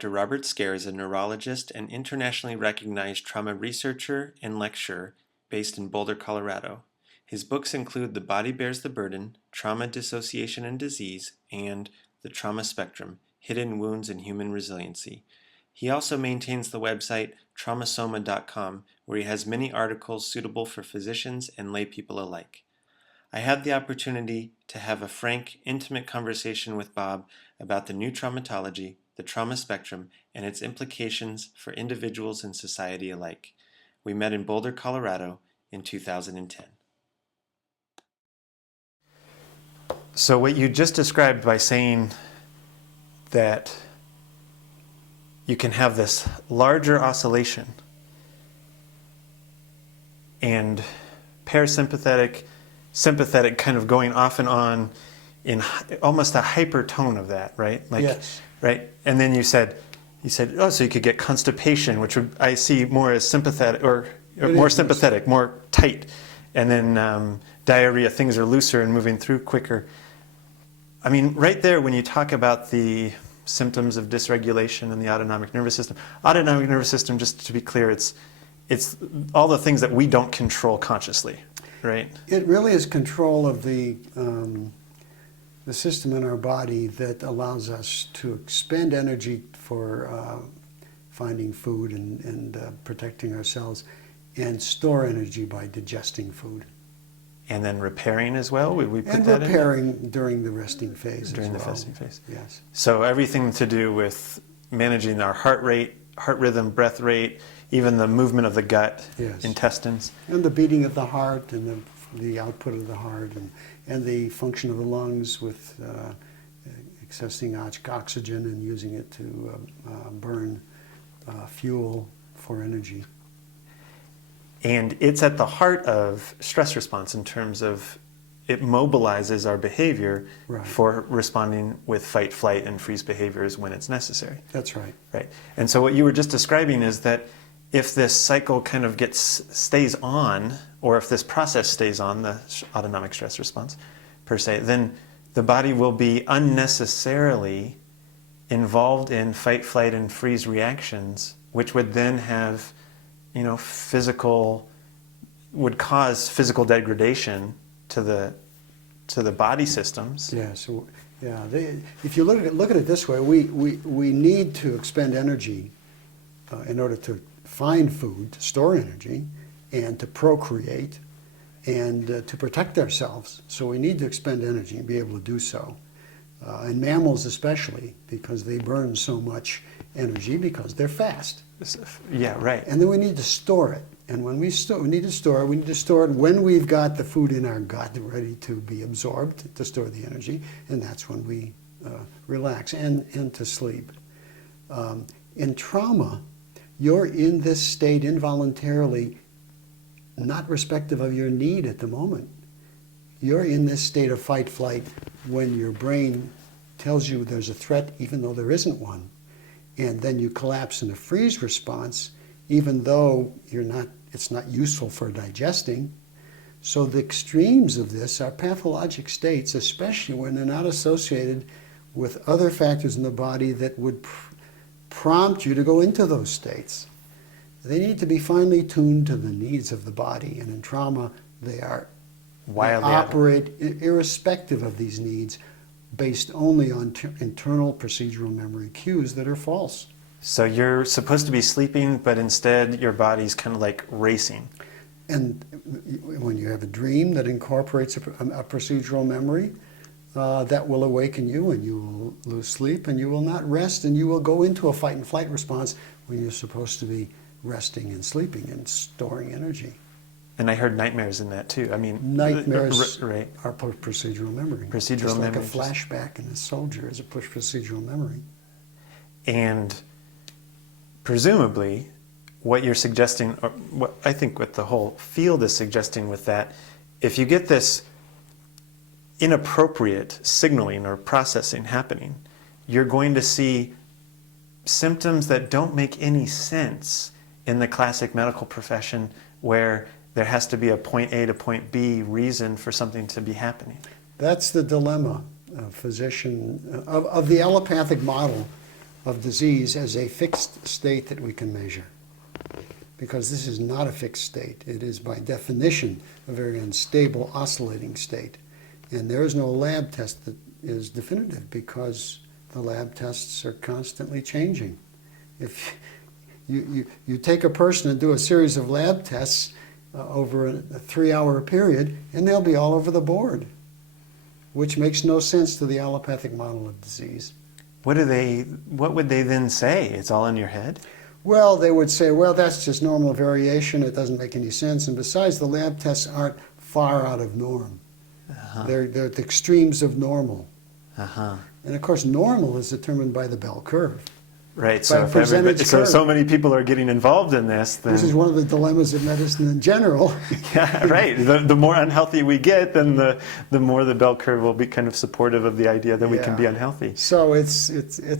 Dr. Robert Scare is a neurologist and internationally recognized trauma researcher and lecturer based in Boulder, Colorado. His books include The Body Bears the Burden, Trauma, Dissociation, and Disease, and The Trauma Spectrum, Hidden Wounds and Human Resiliency. He also maintains the website traumasoma.com, where he has many articles suitable for physicians and laypeople alike. I had the opportunity to have a frank, intimate conversation with Bob about the new traumatology, the trauma spectrum, and its implications for individuals and society alike. We met in Boulder, Colorado in 2010. So what you just described by saying that you can have this larger oscillation and parasympathetic, sympathetic kind of going off and on in almost a hypertone of that, right? Like, yes. Right? And then you said, oh, so you could get constipation, which would, I see more as sympathetic, or more sympathetic, more tight. And then diarrhea, things are looser and moving through quicker. I mean, right there, when you talk about the symptoms of dysregulation in the autonomic nervous system, just to be clear, it's all the things that we don't control consciously, right? It really is control of the system in our body that allows us to expend energy for finding food and protecting ourselves, and store energy by digesting food. And then repairing as well? We put and that repairing during the resting phase during as the well. resting phase. Yes. So everything to do with managing our heart rate, heart rhythm, breath rate, even the movement of the gut, yes. intestines. And the beating of the heart and the output of the heart and the function of the lungs with accessing oxygen and using it to burn fuel for energy. And it's at the heart of stress response in terms of it mobilizes our behavior right. for responding with fight, flight, and freeze behaviors when it's necessary. That's right. Right. And so what you were just describing is that if this cycle kind of stays on, or if this process stays on, the autonomic stress response per se, then the body will be unnecessarily involved in fight, flight, and freeze reactions, which would then have, would cause physical degradation to the body systems. Yeah. So, yeah. If you look at it this way, we need to expend energy in order to find food, to store energy, and to procreate, and to protect ourselves. So we need to expend energy and be able to do so. And mammals especially, because they burn so much energy because they're fast. Yeah, right. And then we need to store it. And when we need to store it when we've got the food in our gut ready to be absorbed to store the energy, and that's when we relax and to sleep. In trauma, you're in this state involuntarily, not respective of your need at the moment. You're in this state of fight, flight when your brain tells you there's a threat even though there isn't one. And then you collapse in a freeze response even though it's not useful for digesting. So the extremes of this are pathologic states, especially when they're not associated with other factors in the body that would prompt you to go into those states. They need to be finely tuned to the needs of the body, and in trauma they operate irrespective of these needs, based only on internal procedural memory cues that are false. So you're supposed to be sleeping, but instead your body's kind of like racing. And when you have a dream that incorporates a procedural memory, that will awaken you, and you will lose sleep, and you will not rest, and you will go into a fight and flight response when you're supposed to be resting and sleeping and storing energy. And I heard nightmares in that too. I mean, nightmares right. are procedural memory. Procedural memory. Just like a flashback in a soldier is a procedural memory. And presumably, what you're suggesting, or what I think what the whole field is suggesting with that, if you get this inappropriate signaling or processing happening, you're going to see symptoms that don't make any sense in the classic medical profession, where there has to be a point A to point B reason for something to be happening. That's the dilemma of physician, of the allopathic model of disease as a fixed state that we can measure. Because this is not a fixed state. It is by definition a very unstable oscillating state. And there is no lab test that is definitive because the lab tests are constantly changing. If you take a person and do a series of lab tests over a 3-hour period, and they'll be all over the board, which makes no sense to the allopathic model of disease. What would they then say? It's all in your head? Well, they would say, well, that's just normal variation. It doesn't make any sense. And besides, the lab tests aren't far out of norm. Uh-huh. They're at the extremes of normal. Uh-huh. And of course, normal is determined by the bell curve. Right. By So many people are getting involved in this. Then... This is one of the dilemmas of medicine in general. Yeah, right. The more unhealthy we get, then the more the bell curve will be kind of supportive of the idea that we can be unhealthy. So it's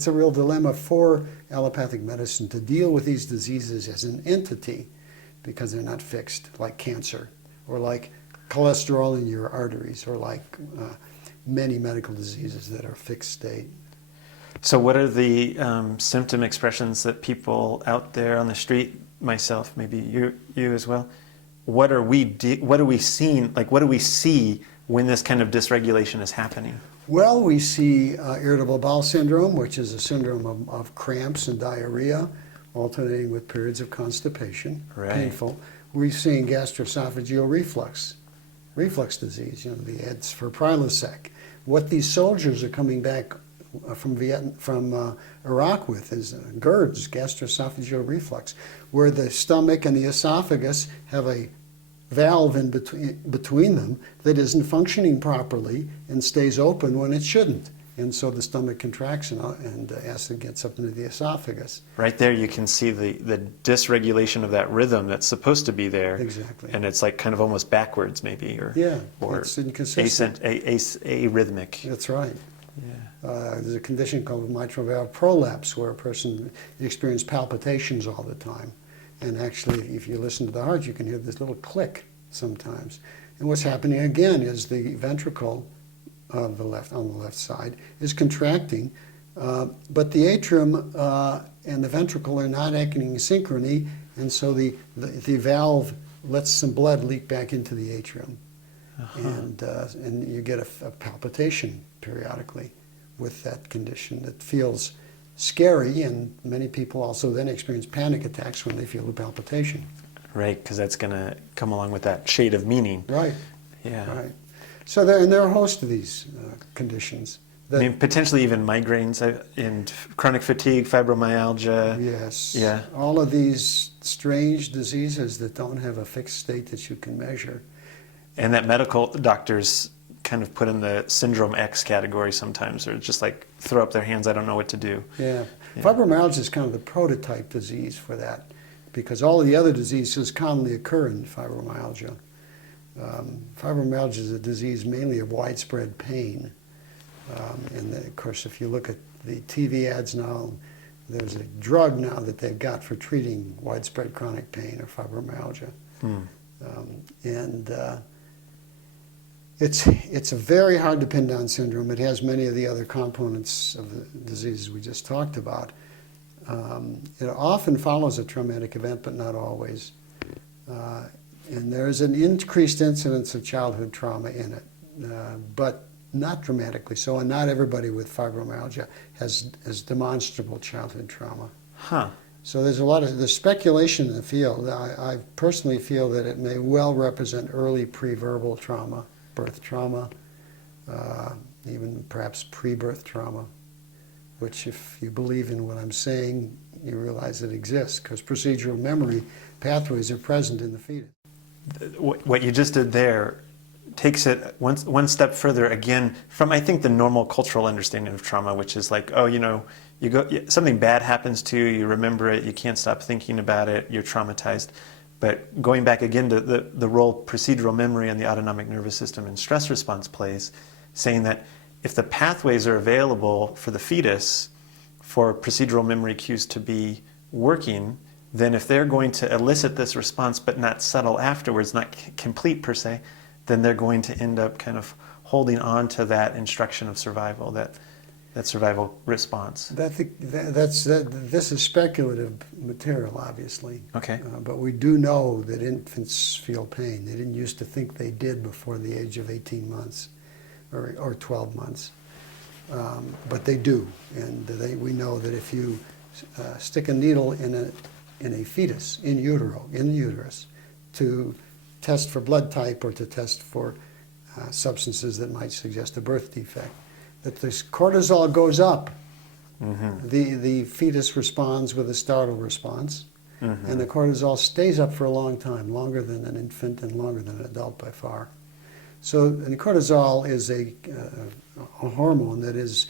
a real dilemma for allopathic medicine to deal with these diseases as an entity because they're not fixed, like cancer or like cholesterol in your arteries or like many medical diseases that are fixed state. So what are the symptom expressions that people out there on the street, myself, maybe you as well, what are we seeing, like what do we see when this kind of dysregulation is happening? Well, we see irritable bowel syndrome, which is a syndrome of cramps and diarrhea, alternating with periods of constipation, painful. We're seeing gastroesophageal reflux disease, the ads for Prilosec. What these soldiers are coming back from Iraq with is GERDs, gastroesophageal reflux, where the stomach and the esophagus have a valve in between them that isn't functioning properly and stays open when it shouldn't. And so the stomach contracts and acid gets up into the esophagus. Right there you can see the dysregulation of that rhythm that's supposed to be there. Exactly. And it's like kind of almost backwards maybe. Or it's inconsistent. Arrhythmic. That's right. Yeah. There's a condition called mitral valve prolapse where a person experiences palpitations all the time. And actually, if you listen to the heart, you can hear this little click sometimes. And what's happening again is the ventricle on the left side is contracting, but the atrium and the ventricle are not acting in synchrony, and so the valve lets some blood leak back into the atrium. Uh-huh. And you get a palpitation periodically with that condition that feels scary, and many people also then experience panic attacks when they feel the palpitation. Right, because that's going to come along with that shade of meaning. Right. Yeah. Right. So there are a host of these conditions. I mean, potentially even migraines and chronic fatigue, fibromyalgia. Yes. Yeah. All of these strange diseases that don't have a fixed state that you can measure. And that medical doctors kind of put in the syndrome X category sometimes, or just like throw up their hands, I don't know what to do. Yeah. Fibromyalgia is kind of the prototype disease for that, because all of the other diseases commonly occur in fibromyalgia. Fibromyalgia is a disease mainly of widespread pain. Of course, if you look at the TV ads now, there's a drug now that they've got for treating widespread chronic pain or fibromyalgia. It's a very hard to pin down syndrome. It has many of the other components of the diseases we just talked about. It often follows a traumatic event, but not always. And there's an increased incidence of childhood trauma in it, but not dramatically so, and not everybody with fibromyalgia has demonstrable childhood trauma. Huh. So there's speculation in the field. I personally feel that it may well represent early pre-verbal trauma, birth trauma, even perhaps pre-birth trauma, which if you believe in what I'm saying, you realize it exists, because procedural memory pathways are present in the fetus. What you just did there takes it one step further again from, I think, the normal cultural understanding of trauma, which is like, oh, something bad happens to you, you remember it, you can't stop thinking about it, you're traumatized. But going back again to the role procedural memory and the autonomic nervous system and stress response plays, saying that if the pathways are available for the fetus for procedural memory cues to be working, then if they're going to elicit this response but not settle afterwards, not complete per se, then they're going to end up kind of holding on to that instruction of survival that that survival response? This is speculative material, obviously. Okay. But we do know that infants feel pain. They didn't used to think they did before the age of 18 months or 12 months. But they do. And we know that if you stick a needle in a fetus, in the uterus, to test for blood type or to test for substances that might suggest a birth defect, that this cortisol goes up. Mm-hmm. The fetus responds with a startle response, mm-hmm. and the cortisol stays up for a long time, longer than an infant and longer than an adult by far. So, and cortisol is a hormone that is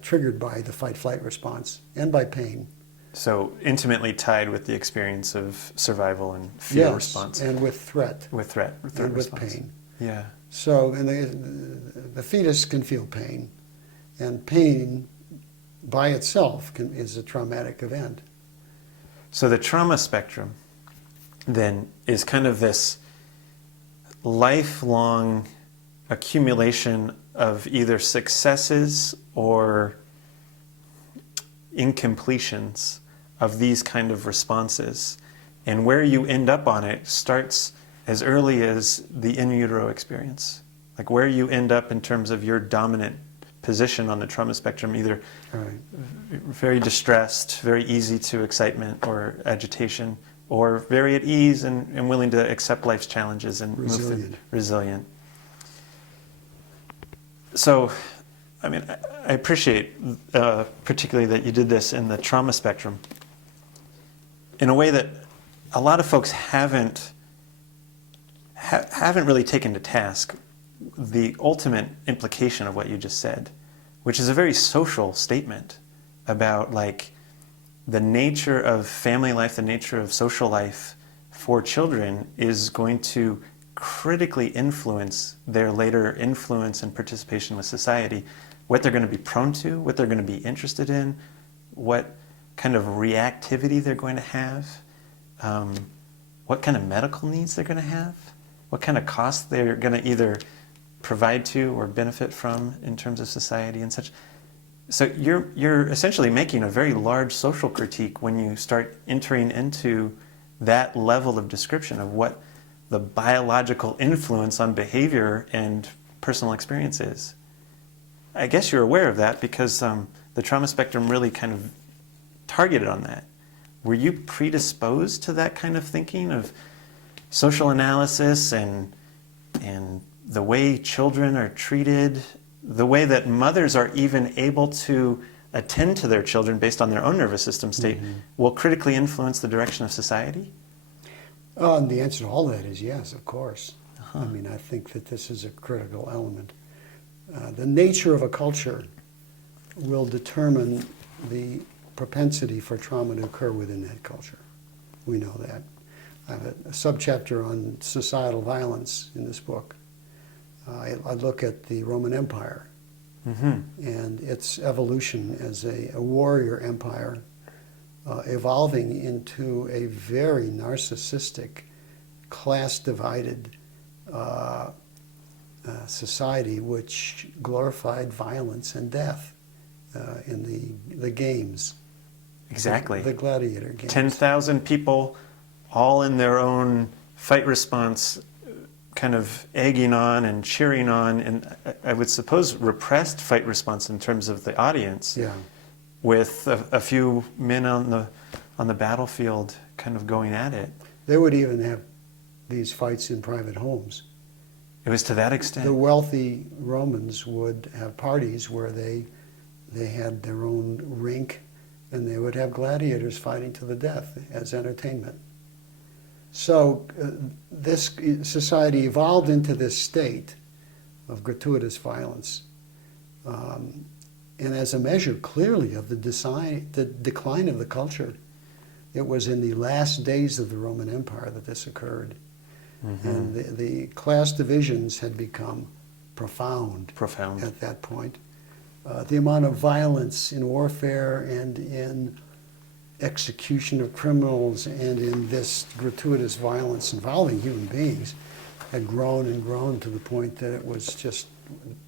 triggered by the fight-flight response and by pain. So intimately tied with the experience of survival and fear response. Yes, and with threat. With threat and response. With pain. Yeah. So, and the fetus can feel pain, and pain by itself is a traumatic event. So the trauma spectrum then is kind of this lifelong accumulation of either successes or incompletions of these kind of responses. And where you end up on it starts as early as the in utero experience. Like where you end up in terms of your dominant position on the trauma spectrum, either very distressed, very easy to excitement or agitation, or very at ease and willing to accept life's challenges and resilient. So, I mean, I appreciate particularly that you did this in the trauma spectrum in a way that a lot of folks haven't really taken to task the ultimate implication of what you just said, which is a very social statement about like the nature of family life, the nature of social life for children is going to critically influence their later influence and participation with society, what they're going to be prone to, what they're going to be interested in, what kind of reactivity they're going to have, what kind of medical needs they're going to have, what kind of costs they're going to either provide to or benefit from in terms of society and such. So you're essentially making a very large social critique when you start entering into that level of description of what the biological influence on behavior and personal experience is. I guess you're aware of that because the trauma spectrum really kind of targeted on that. Were you predisposed to that kind of thinking of social analysis and the way children are treated, the way that mothers are even able to attend to their children based on their own nervous system state, mm-hmm. will critically influence the direction of society? And the answer to all that is yes, of course. Uh-huh. I mean, I think that this is a critical element. The nature of a culture will determine the propensity for trauma to occur within that culture. We know that. I have a subchapter on societal violence in this book. I look at the Roman Empire mm-hmm. and its evolution as a warrior empire, evolving into a very narcissistic, class-divided society which glorified violence and death in the games. Exactly. The gladiator games. 10,000 people all in their own fight response, kind of egging on and cheering on, and I would suppose repressed fight response in terms of the audience, yeah. with a few men on the battlefield kind of going at it. They would even have these fights in private homes. It was to that extent. The wealthy Romans would have parties where they had their own rink, and they would have gladiators fighting to the death as entertainment. So this society evolved into this state of gratuitous violence. And as a measure, clearly, of the decline of the culture, it was in the last days of the Roman Empire that this occurred. Mm-hmm. And the class divisions had become profound at that point. The amount of violence in warfare and in execution of criminals and in this gratuitous violence involving human beings had grown and grown to the point that it was just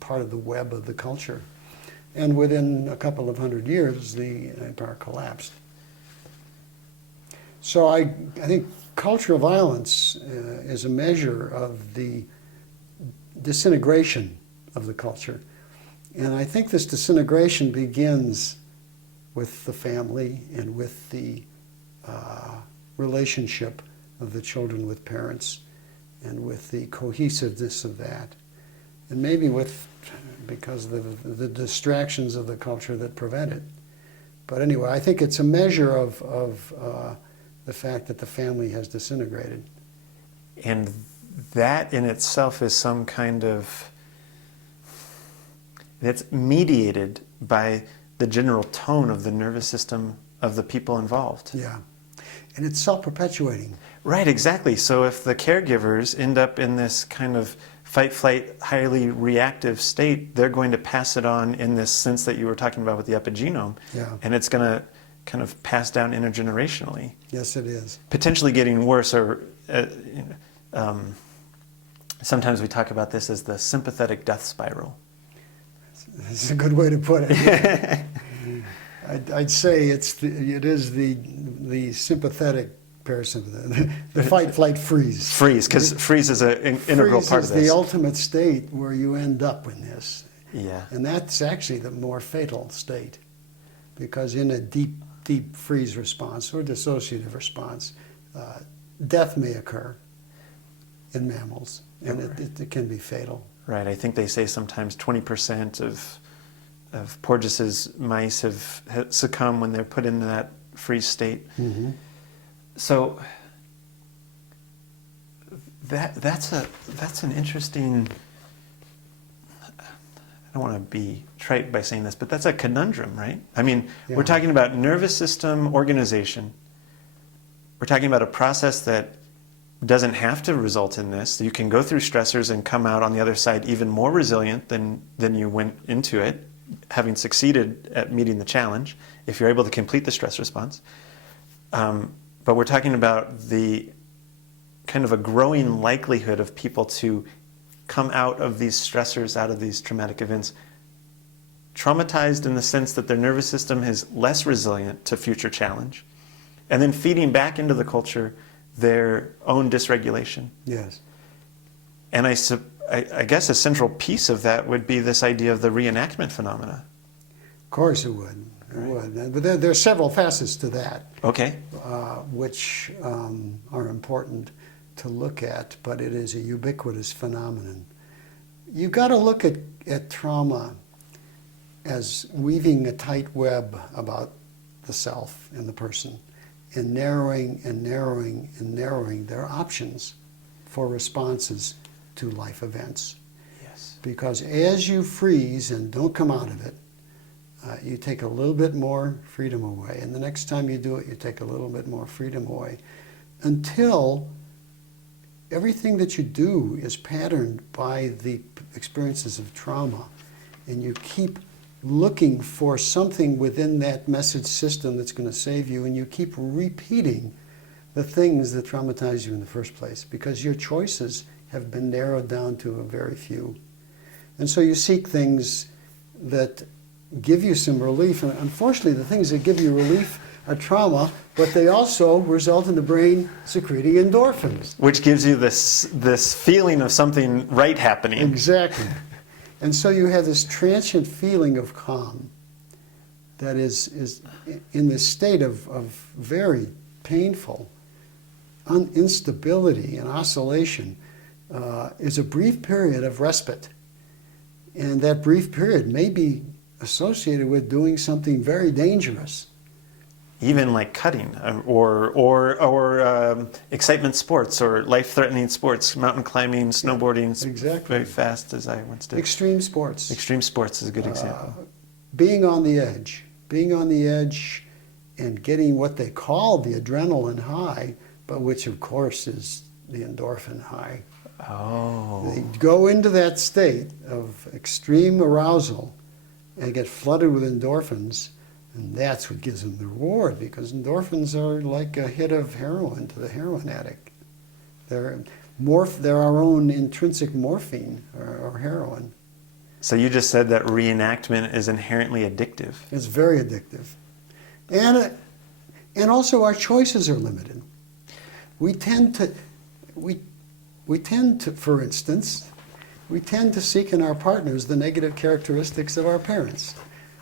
part of the web of the culture. And within a couple of 100 years, the empire collapsed. So I think cultural violence is a measure of the disintegration of the culture. And I think this disintegration begins with the family and with the relationship of the children with parents and with the cohesiveness of that. And maybe because of the distractions of the culture that prevent it. But anyway, I think it's a measure of the fact that the family has disintegrated. And that in itself is some kind of, that's mediated by the general tone of the nervous system of the people involved. Yeah. And it's self-perpetuating. Right, exactly. So if the caregivers end up in this kind of fight, flight, highly reactive state, they're going to pass it on in this sense that you were talking about with the epigenome. Yeah. And it's going to kind of pass down intergenerationally. Yes, it is. Potentially getting worse, or sometimes we talk about this as the sympathetic death spiral. That's a good way to put it. I'd say it is the sympathetic parasympathetic, the fight, flight, freeze. Freeze, because freeze is an integral part of this. Freeze is the ultimate state where you end up in this. Yeah. And that's actually the more fatal state, because in a deep freeze response or dissociative response, death may occur in mammals, and it can be fatal. Right. I think they say sometimes 20% of Porges's mice have succumbed when they're put into that freeze state. Mm-hmm. So that's an interesting. I don't want to be trite by saying this, but that's a conundrum, right? I mean, Yeah. We're talking about nervous system organization. We're talking about a process that doesn't have to result in this. You can go through stressors and come out on the other side even more resilient than you went into it, having succeeded at meeting the challenge, if you're able to complete the stress response. But we're talking about the kind of a growing likelihood of people to come out of these stressors, out of these traumatic events, traumatized in the sense that their nervous system is less resilient to future challenge, and then feeding back into the culture their own dysregulation. Yes. And I guess a central piece of that would be this idea of the reenactment phenomena. Of course it would. It would. But there are several facets to that. Okay. Which are important to look at, but it is a ubiquitous phenomenon. You've got to look at trauma as weaving a tight web about the self and the person, and narrowing and narrowing and narrowing their options for responses to life events. Yes. Because as you freeze and don't come out of it, you take a little bit more freedom away. And the next time you do it, you take a little bit more freedom away, until everything that you do is patterned by the experiences of trauma. And you keep looking for something within that message system that's going to save you, and you keep repeating the things that traumatize you in the first place, because your choices have been narrowed down to a very few. And so you seek things that give you some relief, and unfortunately the things that give you relief are trauma, but they also result in the brain secreting endorphins. Which gives you this feeling of something right happening. Exactly. And so you have this transient feeling of calm that is in this state of very painful instability and oscillation, is a brief period of respite. And that brief period may be associated with doing something very dangerous. Even like cutting, or excitement sports, or life-threatening sports, mountain climbing, snowboarding, exactly. very fast, as I once did. Extreme sports. Extreme sports is a good example. Being on the edge and getting what they call the adrenaline high, but which of course is the endorphin high. Oh. They go into that state of extreme arousal and get flooded with endorphins, and that's what gives them the reward, because endorphins are like a hit of heroin to the heroin addict. They're our own intrinsic morphine or heroin. So you just said that reenactment is inherently addictive. It's very addictive. And also our choices are limited. We tend to, for instance, we tend to seek in our partners the negative characteristics of our parents.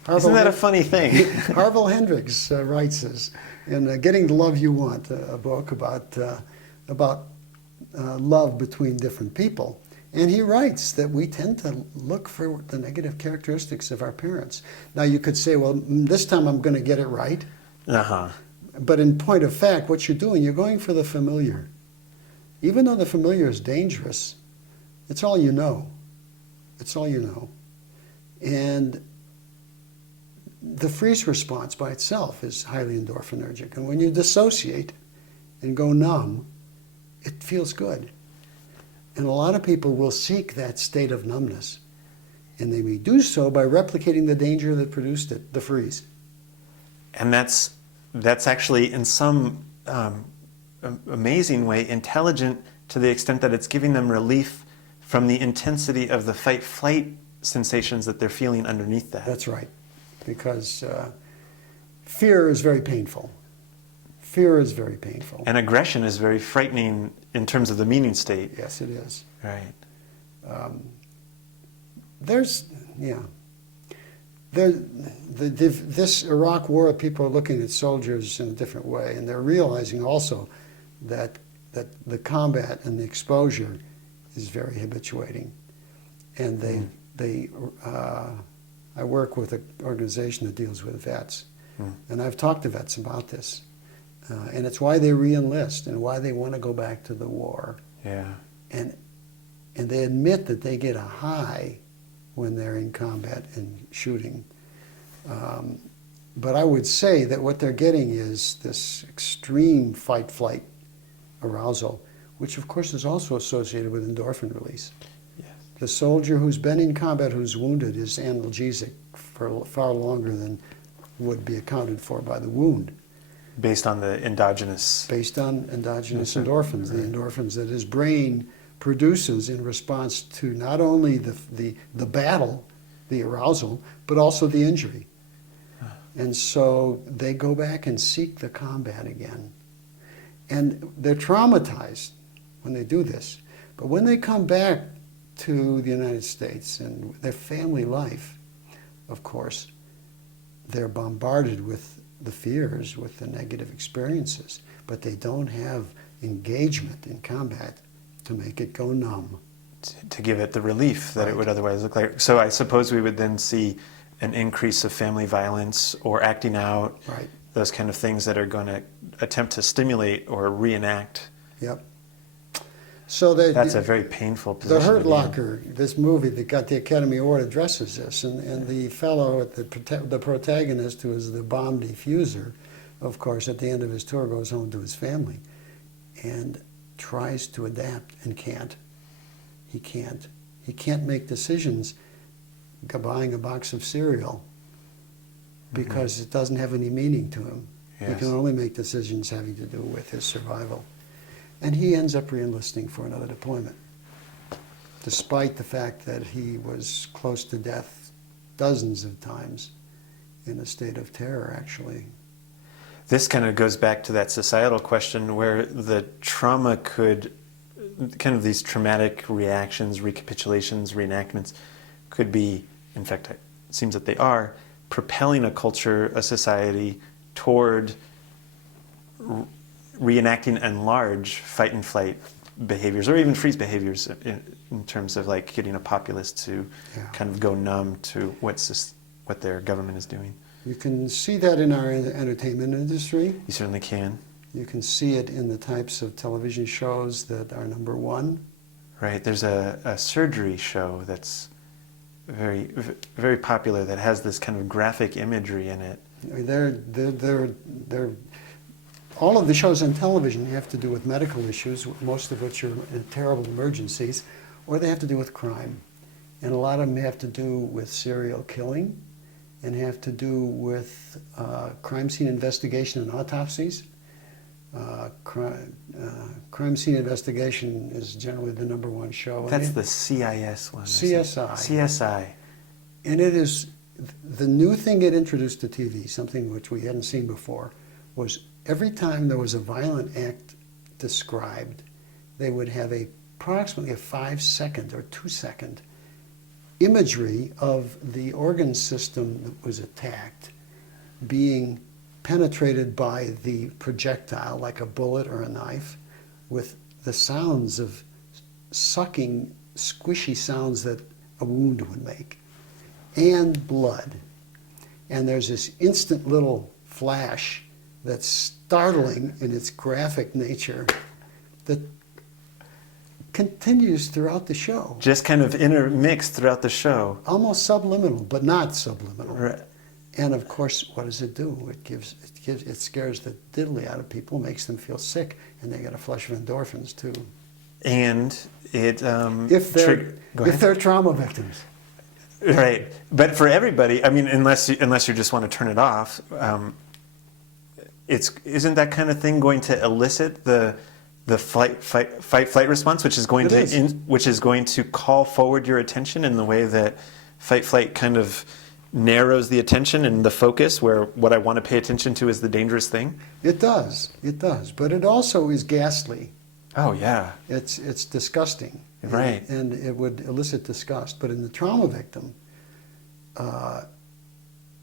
Isn't that a funny thing? Harville Hendricks writes this in Getting the Love You Want, a book about love between different people. And he writes that we tend to look for the negative characteristics of our parents. Now you could say, well, this time I'm going to get it right. Uh-huh. But in point of fact, what you're doing, you're going for the familiar. Even though the familiar is dangerous, it's all you know. It's all you know. And the freeze response by itself is highly endorphinergic. And when you dissociate and go numb, it feels good. And a lot of people will seek that state of numbness. And they may do so by replicating the danger that produced it, the freeze. And that's actually in some amazing way intelligent to the extent that it's giving them relief from the intensity of the fight-flight sensations that they're feeling underneath that. That's right. Because fear is very painful. Fear is very painful. And aggression is very frightening in terms of the meaning state. Yes, it is. Right. This Iraq war, people are looking at soldiers in a different way, and they're realizing also that the combat and the exposure is very habituating. And I work with an organization that deals with vets, and I've talked to vets about this. And it's why they re-enlist and why they want to go back to the war. Yeah. And they admit that they get a high when they're in combat and shooting. But I would say that what they're getting is this extreme fight-flight arousal, which of course is also associated with endorphin release. Yes. The soldier who's been in combat, who's wounded, is analgesic for far longer than would be accounted for by the wound. Based on the endogenous... Based on endogenous endorphins, the endorphins that his brain produces in response to not only the battle, the arousal, but also the injury. And so they go back and seek the combat again. And they're traumatized when they do this. But when they come back to the United States and their family life, of course, they're bombarded with the fears, with the negative experiences, but they don't have engagement in combat to make it go numb. To give it the relief that it would otherwise look like. So I suppose we would then see an increase of family violence or acting out, those kind of things that are going to attempt to stimulate or reenact. Yep. So that's a very painful position. The Hurt Locker, this movie that got the Academy Award, addresses this, and the fellow, the protagonist, who is the bomb diffuser, of course, at the end of his tour goes home to his family and tries to adapt and can't. He can't. He can't make decisions buying a box of cereal because it doesn't have any meaning to him. Yes. He can only make decisions having to do with his survival. And he ends up re-enlisting for another deployment, despite the fact that he was close to death dozens of times in a state of terror, actually. This kind of goes back to that societal question where the trauma could, kind of these traumatic reactions, recapitulations, reenactments, could be, in fact, it seems that they are, propelling a culture, a society, toward reenacting and fight and flight behaviors, or even freeze behaviors in terms of like getting a populace to kind of go numb to what their government is doing. You can see that in our entertainment industry. You certainly can. You can see it in the types of television shows that are number one. Right. There's a surgery show that's very, very popular that has this kind of graphic imagery in it. They're all of the shows on television have to do with medical issues, most of which are terrible emergencies, or they have to do with crime. And a lot of them have to do with serial killing and have to do with crime scene investigation and autopsies. Crime scene investigation is generally the number one show. That's the CIS one. CSI. CSI. And it is the new thing it introduced to TV, something which we hadn't seen before, was every time there was a violent act described, they would have approximately a 5-second or 2-second imagery of the organ system that was attacked being penetrated by the projectile, like a bullet or a knife, with the sounds of sucking, squishy sounds that a wound would make, and blood. And there's this instant little flash that's startling in its graphic nature that continues throughout the show. Just kind of intermixed throughout the show. Almost subliminal, but not subliminal. Right. And of course, what does it do? It scares the diddly out of people, makes them feel sick, and they get a flush of endorphins too. And it If they're trauma victims. Right, but for everybody, I mean, unless you just want to turn it off, isn't that kind of thing going to elicit the fight response, which is going to call forward your attention in the way that fight flight kind of narrows the attention and the focus, where what I want to pay attention to is the dangerous thing? It does, but it also is ghastly. Oh yeah, it's disgusting. Right. And it would elicit disgust. But in the trauma victim,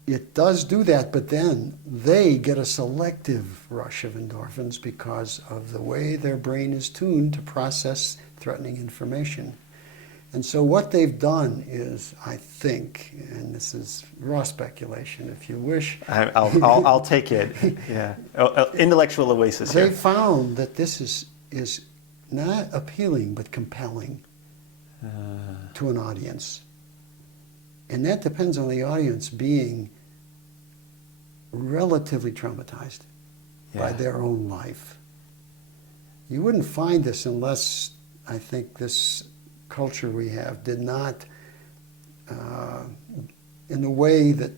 it does do that, but then they get a selective rush of endorphins because of the way their brain is tuned to process threatening information. And so what they've done is, I think, and this is raw speculation, if you wish. I'll take it. Yeah, intellectual oasis here. They found that this is not appealing but compelling to an audience. And that depends on the audience being relatively traumatized by their own life. You wouldn't find this unless, I think, this culture we have did not, in the way that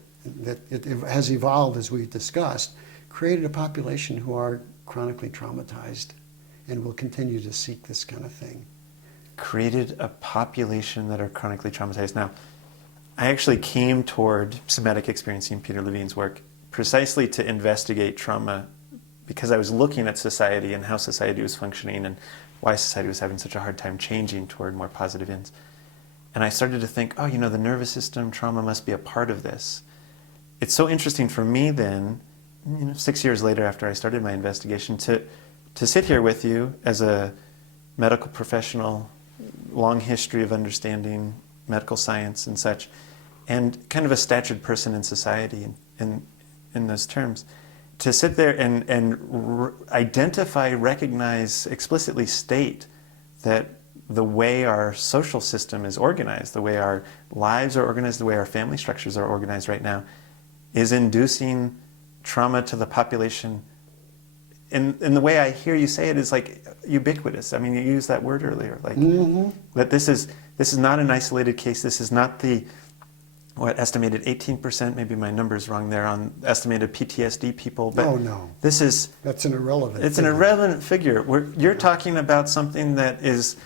it has evolved as we've discussed, created a population who are chronically traumatized and will continue to seek this kind of thing. Created a population that are chronically traumatized. Now, I actually came toward somatic experiencing Peter Levine's work precisely to investigate trauma because I was looking at society and how society was functioning and why society was having such a hard time changing toward more positive ends. And I started to think, the nervous system, trauma must be a part of this. It's so interesting for me then, 6 years later after I started my investigation, to sit here with you as a medical professional, long history of understanding medical science and such, and kind of a statured person in society in those terms, to sit there and identify, recognize, explicitly state that the way our social system is organized, the way our lives are organized, the way our family structures are organized right now, is inducing trauma to the population. And the way I hear you say it is like ubiquitous. I mean, you used that word earlier, like that this is not an isolated case. This is not the estimated 18%, maybe my number's wrong there, on estimated PTSD people. But oh no, that's an irrelevant. It's an irrelevant figure. You're talking about something that is,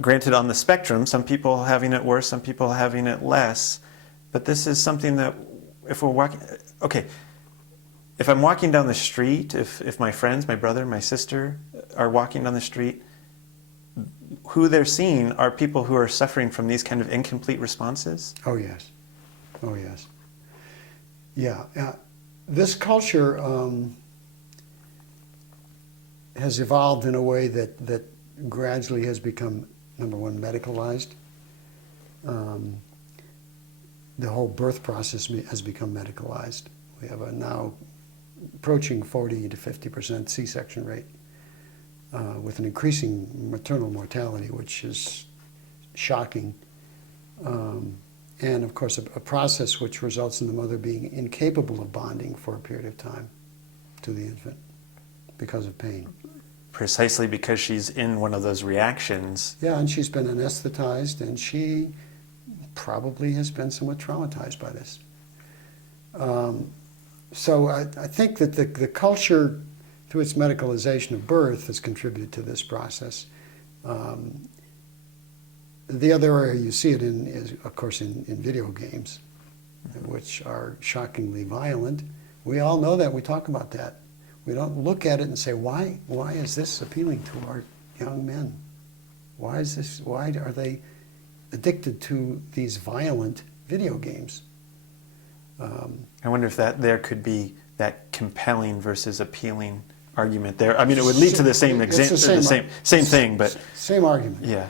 granted, on the spectrum. Some people having it worse, some people having it less. But this is something that, if we're walking, if I'm walking down the street, if my friends, my brother, my sister are walking down the street, who they're seeing are people who are suffering from these kind of incomplete responses. Oh yes. Yeah. This culture has evolved in a way that gradually has become, number one, medicalized. The whole birth process has become medicalized. We have a now approaching 40 to 50% C-section rate with an increasing maternal mortality, which is shocking. And of course, a process which results in the mother being incapable of bonding for a period of time to the infant because of pain. Precisely because she's in one of those reactions. Yeah, and she's been anesthetized, and she probably has been somewhat traumatized by this. So I think that the culture, through its medicalization of birth, has contributed to this process. The other area you see it in is, of course, in video games, which are shockingly violent. We all know that. We talk about that. We don't look at it and say, why is this appealing to our young men? Why are they addicted to these violent video games? I wonder if there could be that compelling versus appealing argument there. I mean, it would lead to the same thing, but same argument. Yeah.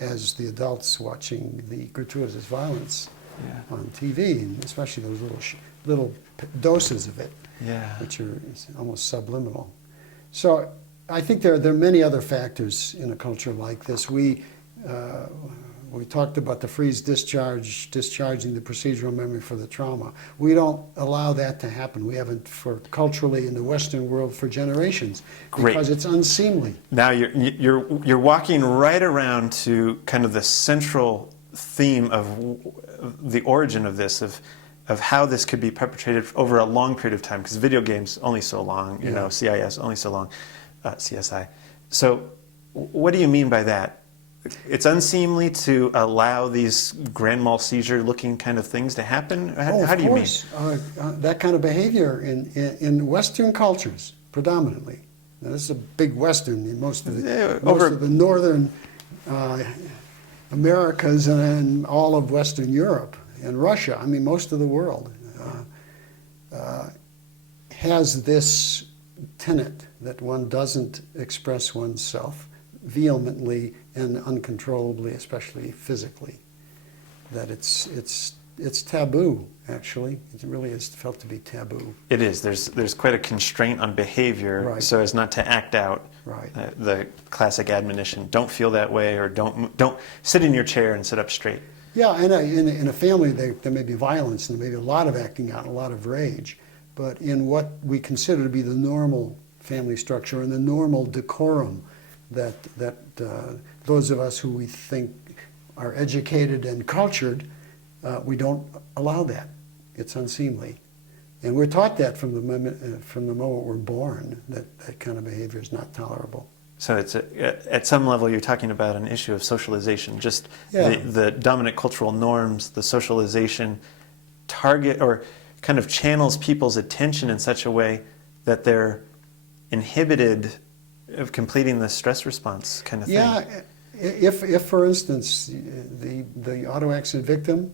As the adults watching the gratuitous violence on TV, and especially those little doses of it, which are almost subliminal. So I think there are many other factors in a culture like this. We talked about the freeze discharge, discharging the procedural memory for the trauma. We don't allow that to happen. We haven't culturally in the Western world for generations. Great. Because it's unseemly. Now you're walking right around to kind of the central theme of the origin of this, of how this could be perpetrated over a long period of time, because video games only so long, you know, CIS only so long, CSI. So what do you mean by that? It's unseemly to allow these grand mal seizure looking kind of things to happen? How do you mean? That kind of behavior in Western cultures, predominantly. Now, this is a big Western in most of the northern Americas and all of Western Europe and Russia. I mean, most of the world has this tenet that one doesn't express oneself vehemently and uncontrollably, especially physically. That it's taboo, actually. It really is felt to be taboo. It is. There's quite a constraint on behavior, so as not to act out. Right. The classic admonition: don't feel that way, or don't sit in your chair and sit up straight. Yeah, and in a family there may be violence and there may be a lot of acting out, a lot of rage, but in what we consider to be the normal family structure and the normal decorum that those of us who we think are educated and cultured, we don't allow that. It's unseemly. And we're taught that from the moment we're born, that kind of behavior is not tolerable. So it's at some level you're talking about an issue of socialization, just the dominant cultural norms, the socialization target or kind of channels people's attention in such a way that they're inhibited of completing the stress response kind of thing. Yeah, if for instance the auto accident victim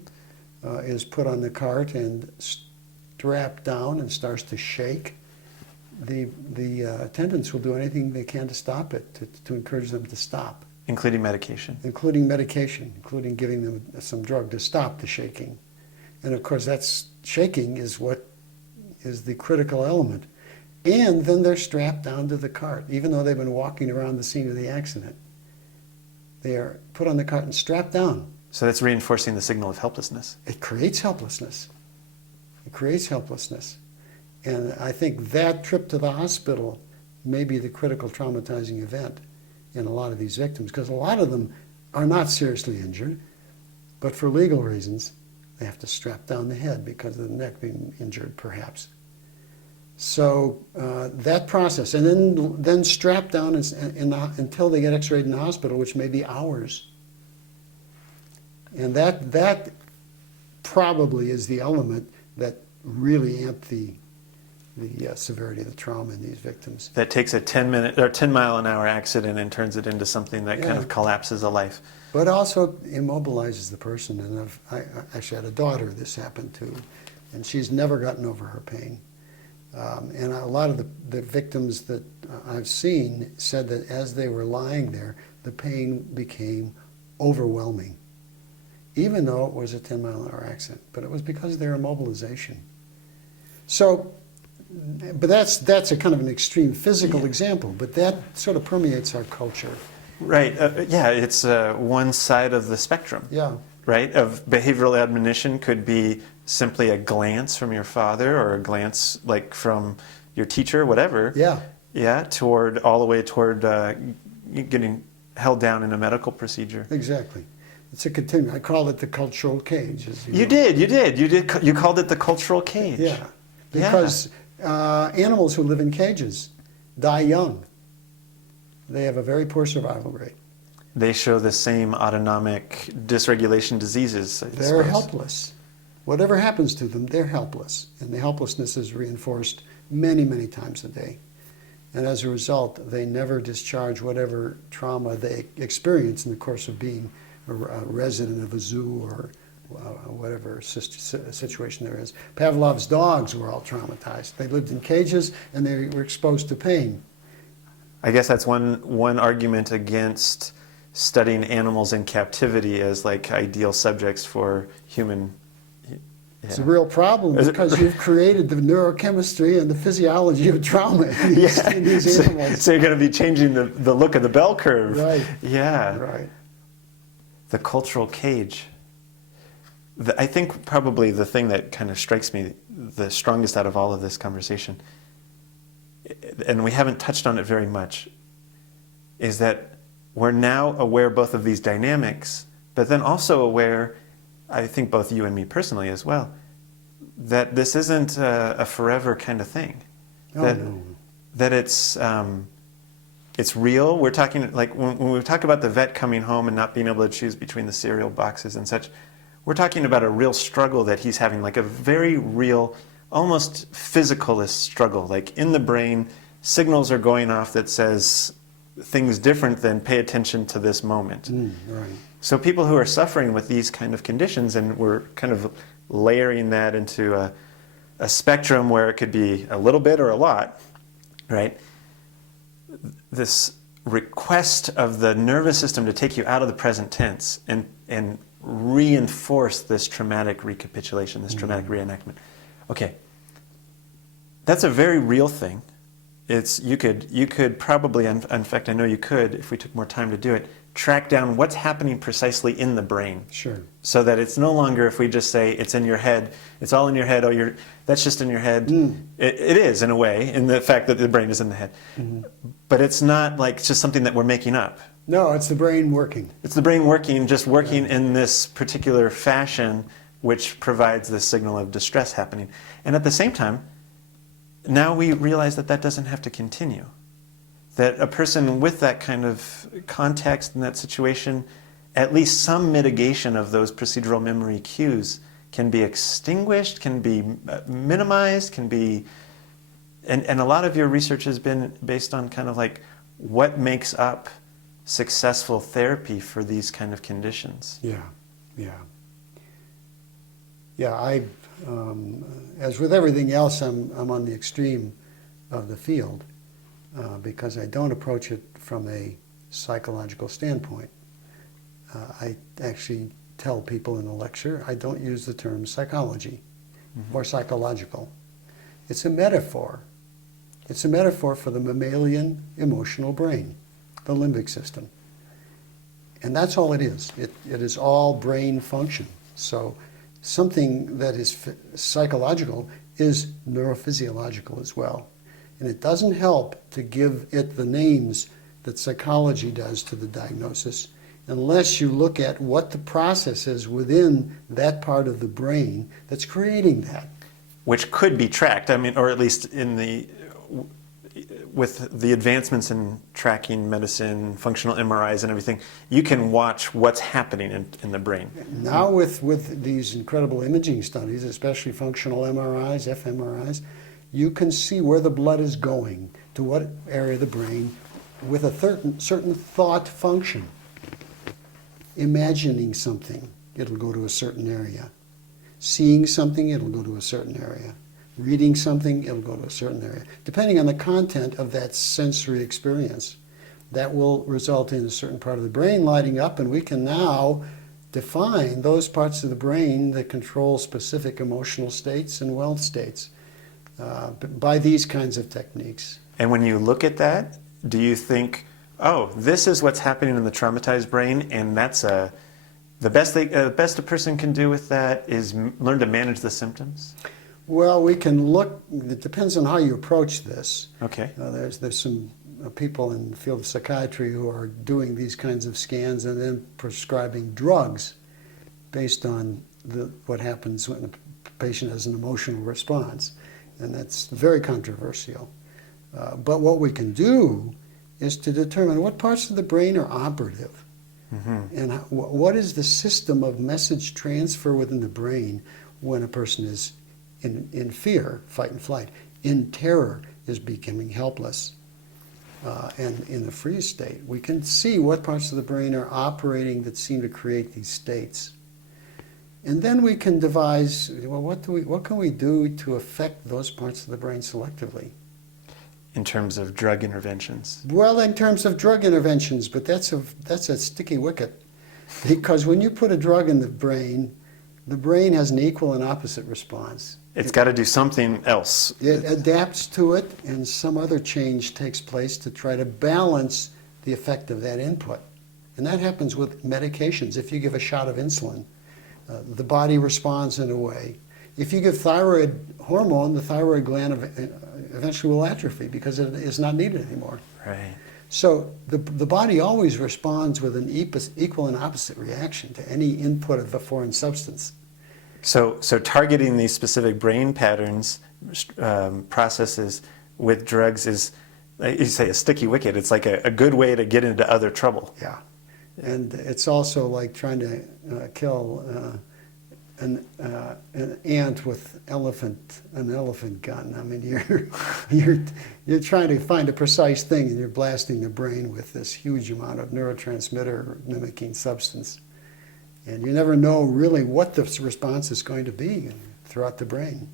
is put on the cart and strapped down and starts to shake, the attendants will do anything they can to stop it, to encourage them to stop. Including medication. Including medication, including giving them some drug to stop the shaking. And of course shaking is what is the critical element. And then they're strapped down to the cart, even though they've been walking around the scene of the accident. They are put on the cart and strapped down. So that's reinforcing the signal of helplessness. It creates helplessness. It creates helplessness. And I think that trip to the hospital may be the critical traumatizing event in a lot of these victims, because a lot of them are not seriously injured, but for legal reasons, they have to strap down the head because of the neck being injured, perhaps. So that process, and then strapped down until they get x-rayed in the hospital, which may be hours. And that probably is the element that really amped the severity of the trauma in these victims. That takes a 10-minute or 10-mile-an-hour accident and turns it into something that kind of collapses a life. But also immobilizes the person. And I actually had a daughter this happened to, and she's never gotten over her pain. And a lot of the victims that I've seen said that as they were lying there, the pain became overwhelming, even though it was a 10-mile-an-hour accident. But it was because of their immobilization. So, but that's a kind of an extreme physical example, but that sort of permeates our culture. Right. It's one side of the spectrum. Yeah. Right? Of behavioral admonition could be simply a glance from your father or a glance like from your teacher, whatever. Yeah. Yeah, all the way toward getting held down in a medical procedure. Exactly. It's a continuum. I call it the cultural cage. You called it the cultural cage. Yeah. Because animals who live in cages die young. They have a very poor survival rate. they show the same autonomic dysregulation diseases. I They're suppose. helpless. Whatever happens to them, they're helpless. And the helplessness is reinforced many, many times a day. And as a result, they never discharge whatever trauma they experience in the course of being a resident of a zoo or whatever situation there is. Pavlov's dogs were all traumatized. They lived in cages and they were exposed to pain. I guess that's one argument against studying animals in captivity as like ideal subjects for human. It's a real problem because you've created the neurochemistry and the physiology of trauma in these animals. So you're going to be changing the look of the bell curve. Right. Yeah. Right. The cultural cage. I think probably the thing that kind of strikes me the strongest out of all of this conversation, and we haven't touched on it very much, is that we're now aware both of these dynamics, but then also aware, I think both you and me personally as well, that this isn't a forever kind of thing. That it's real. We're talking, like when we talk about the vet coming home and not being able to choose between the cereal boxes and such, we're talking about a real struggle that he's having, like a very real, almost physicalist struggle. Like in the brain, signals are going off that says things different than pay attention to this moment. Right. So people who are suffering with these kind of conditions, and we're kind of layering that into a spectrum where it could be a little bit or a lot, right? This request of the nervous system to take you out of the present tense and reinforce this traumatic recapitulation, this traumatic reenactment. Okay, that's a very real thing. You could probably, in fact I know you could, if we took more time to do it, track down what's happening precisely in the brain. Sure. So that it's no longer, if we just say it's in your head, it's all in your head, that's just in your head. It is, in a way, in the fact that the brain is in the head. But it's not like just something that we're making up. No, it's the brain working. It's the brain working, just working in this particular fashion, which provides this signal of distress happening. And at the same time, now we realize that that doesn't have to continue. That a person with that kind of context in that situation, at least some mitigation of those procedural memory cues can be extinguished, can be minimized, can be... And a lot of your research has been based on kind of like what makes up successful therapy for these kind of conditions. Yeah. As with everything else, I'm on the extreme of the field because I don't approach it from a psychological standpoint. I actually tell people in a lecture, I don't use the term psychology or psychological. It's a metaphor. It's a metaphor for the mammalian emotional brain, the limbic system. And that's all it is. It is all brain function. So something that is psychological is neurophysiological as well. And it doesn't help to give it the names that psychology does to the diagnosis unless you look at what the process is within that part of the brain that's creating that. Which could be tracked, I mean, or at least with the advancements in tracking medicine, functional MRIs and everything, you can watch what's happening in the brain. Now with these incredible imaging studies, especially functional MRIs, fMRIs, you can see where the blood is going, to what area of the brain, with a certain thought function. Imagining something, it'll go to a certain area. Seeing something, it'll go to a certain area. Reading something, it'll go to a certain area. Depending on the content of that sensory experience, that will result in a certain part of the brain lighting up, and we can now define those parts of the brain that control specific emotional states and wealth states by these kinds of techniques. And when you look at that, do you think, oh, this is what's happening in the traumatized brain, and that's the best a person can do with that is learn to manage the symptoms? Well, we can look, it depends on how you approach this. Okay. There's some people in the field of psychiatry who are doing these kinds of scans and then prescribing drugs based on what happens when a patient has an emotional response. And that's very controversial. But what we can do is to determine what parts of the brain are operative And what is the system of message transfer within the brain when a person is in fear, fight and flight, in terror, is becoming helpless, and in the freeze state? We can see what parts of the brain are operating that seem to create these states. And then we can devise, well, what can we do to affect those parts of the brain selectively? In terms of drug interventions. Well, in terms of drug interventions, but that's a sticky wicket. Because when you put a drug in the brain has an equal and opposite response. It's got to do something else. It adapts to it, and some other change takes place to try to balance the effect of that input. And that happens with medications. If you give a shot of insulin, the body responds in a way. If you give thyroid hormone, the thyroid gland eventually will atrophy because it is not needed anymore. Right. So the body always responds with an equal and opposite reaction to any input of a foreign substance. So targeting these specific brain patterns, processes with drugs is, like you say, a sticky wicket. It's like a good way to get into other trouble. Yeah. And it's also like trying to kill an ant with an elephant gun. I mean, you're trying to find a precise thing, and you're blasting the brain with this huge amount of neurotransmitter mimicking substance, and you never know really what the response is going to be throughout the brain.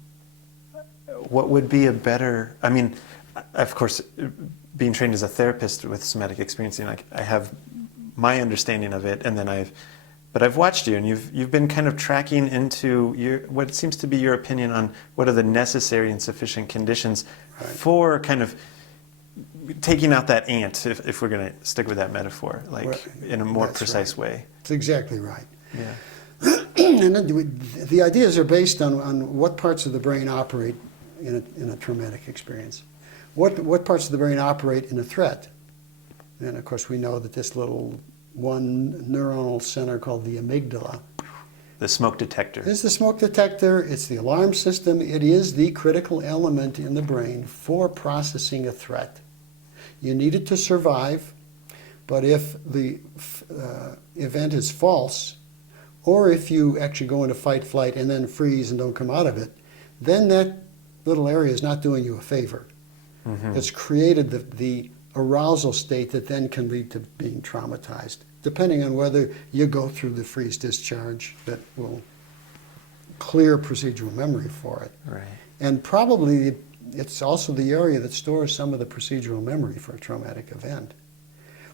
What would be a better? I mean, of course, being trained as a therapist with somatic experiencing, I have my understanding of it, and then But I've watched you, and you've been kind of tracking into what seems to be your opinion on what are the necessary and sufficient conditions for kind of taking out that ant, if we're going to stick with that metaphor, in a more precise way. That's exactly right. Yeah. And the ideas are based on what parts of the brain operate in a traumatic experience. What parts of the brain operate in a threat? And of course we know that this little one neuronal center called the amygdala. The smoke detector. It's the smoke detector, it's the alarm system, it is the critical element in the brain for processing a threat. You need it to survive, but if the event is false, or if you actually go into fight, flight, and then freeze and don't come out of it, then that little area is not doing you a favor. Mm-hmm. It's created the arousal state that then can lead to being traumatized, depending on whether you go through the freeze discharge that will clear procedural memory for it. Right. And probably it's also the area that stores some of the procedural memory for a traumatic event.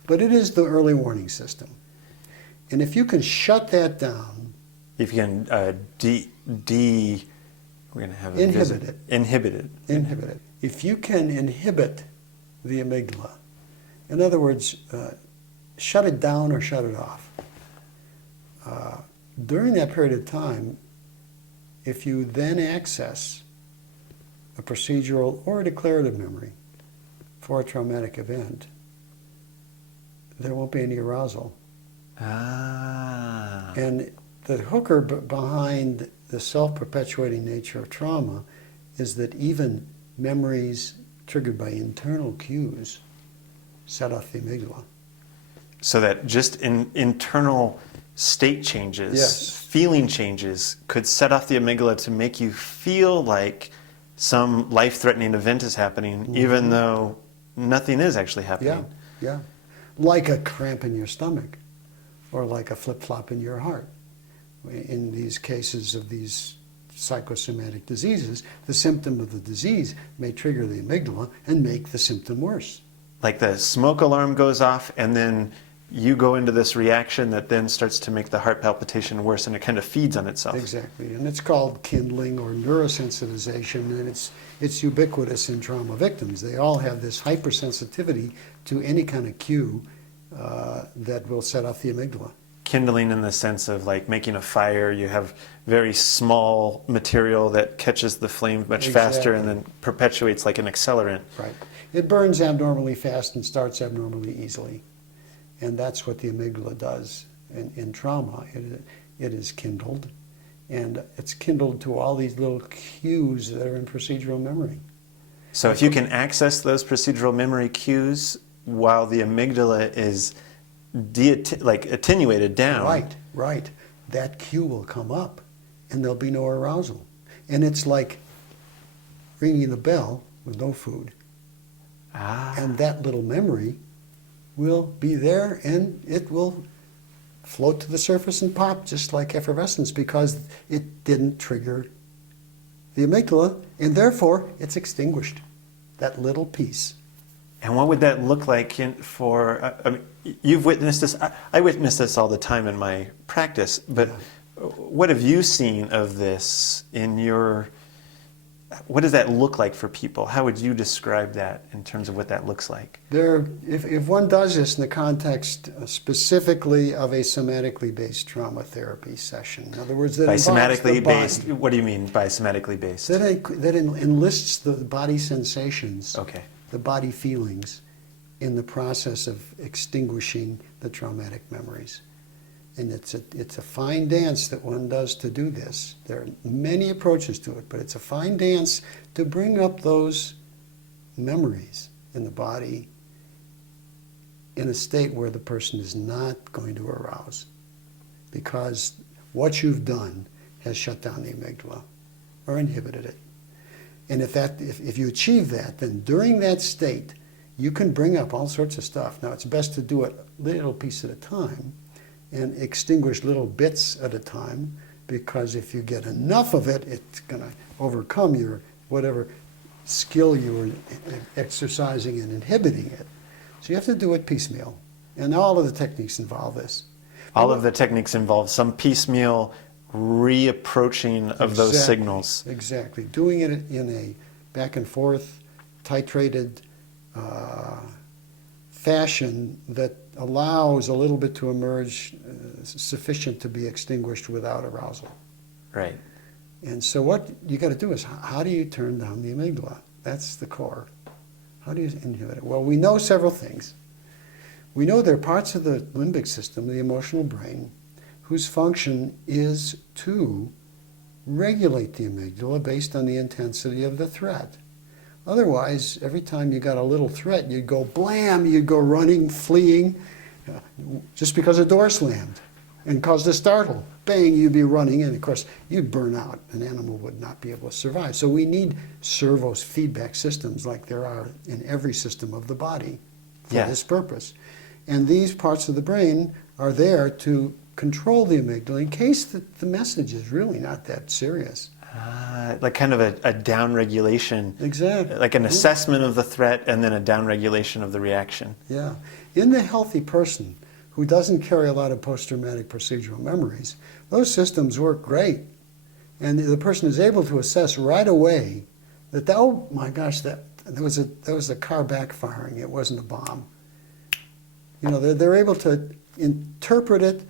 But it is the early warning system. And if you can shut that down, if you can we're going to have a inhibit it. Inhibit it. Inhibit it. If you can inhibit the amygdala, in other words, shut it down or shut it off. During that period of time, if you then access a procedural or a declarative memory for a traumatic event, there won't be any arousal. Ah. And the hooker behind the self-perpetuating nature of trauma is that even memories triggered by internal cues set off the amygdala. So that just internal state changes, yes, feeling changes could set off the amygdala to make you feel like some life-threatening event is happening, mm-hmm, even though nothing is actually happening. Yeah, yeah. Like a cramp in your stomach or like a flip-flop in your heart. In these cases of these psychosomatic diseases, the symptom of the disease may trigger the amygdala and make the symptom worse. Like the smoke alarm goes off and then you go into this reaction that then starts to make the heart palpitation worse, and it kind of feeds on itself. Exactly, and it's called kindling or neurosensitization, and it's ubiquitous in trauma victims. They all have this hypersensitivity to any kind of cue that will set off the amygdala. Kindling in the sense of like making a fire, you have very small material that catches the flame much faster and then perpetuates like an accelerant. Right. It burns abnormally fast and starts abnormally easily. And that's what the amygdala does in trauma. It is kindled, and it's kindled to all these little cues that are in procedural memory. So if you can access those procedural memory cues while the amygdala is like attenuated down. Right, right. That cue will come up and there'll be no arousal. And it's like ringing the bell with no food. And that little memory will be there and it will float to the surface and pop just like effervescence because it didn't trigger the amygdala and therefore it's extinguished, that little piece. And what would that look like for, I mean, you've witnessed this, I witness this all the time in my practice, but what have you seen of this in your, what does that look like for people? How would you describe that in terms of what that looks like? If one does this in the context specifically of a somatically based trauma therapy session, in other words, that by involves somatically the based, body, what do you mean by somatically based? that enlists the body sensations, Okay. the body feelings, in the process of extinguishing the traumatic memories. And it's a fine dance that one does to do this. There are many approaches to it, but it's a fine dance to bring up those memories in the body in a state where the person is not going to arouse. Because what you've done has shut down the amygdala or inhibited it. And if you achieve that, then during that state, you can bring up all sorts of stuff. Now, it's best to do it little piece at a time and extinguish little bits at a time, because if you get enough of it, it's going to overcome your whatever skill you were exercising in inhibiting it. So you have to do it piecemeal. And all of the techniques involve this. All of the techniques involve some piecemeal reapproaching of those signals. Exactly. Doing it in a back and forth, titrated fashion that allows a little bit to emerge sufficient to be extinguished without arousal. Right. And so what you got to do is, how do you turn down the amygdala? That's the core. How do you inhibit it? Well, we know several things. We know there are parts of the limbic system, the emotional brain, whose function is to regulate the amygdala based on the intensity of the threat. Otherwise, every time you got a little threat, you'd go blam, you'd go running, fleeing, just because a door slammed and caused a startle. Bang, you'd be running, and of course, you'd burn out. An animal would not be able to survive. So we need servos, feedback systems, like there are in every system of the body for this purpose. And these parts of the brain are there to control the amygdala in case the message is really not that serious. Like kind of a down-regulation. Exactly. Like an assessment of the threat and then a down-regulation of the reaction. Yeah. In the healthy person who doesn't carry a lot of post-traumatic procedural memories, those systems work great. And the person is able to assess right away that, oh my gosh, there was a car backfiring, it wasn't a bomb. You know, they're able to interpret it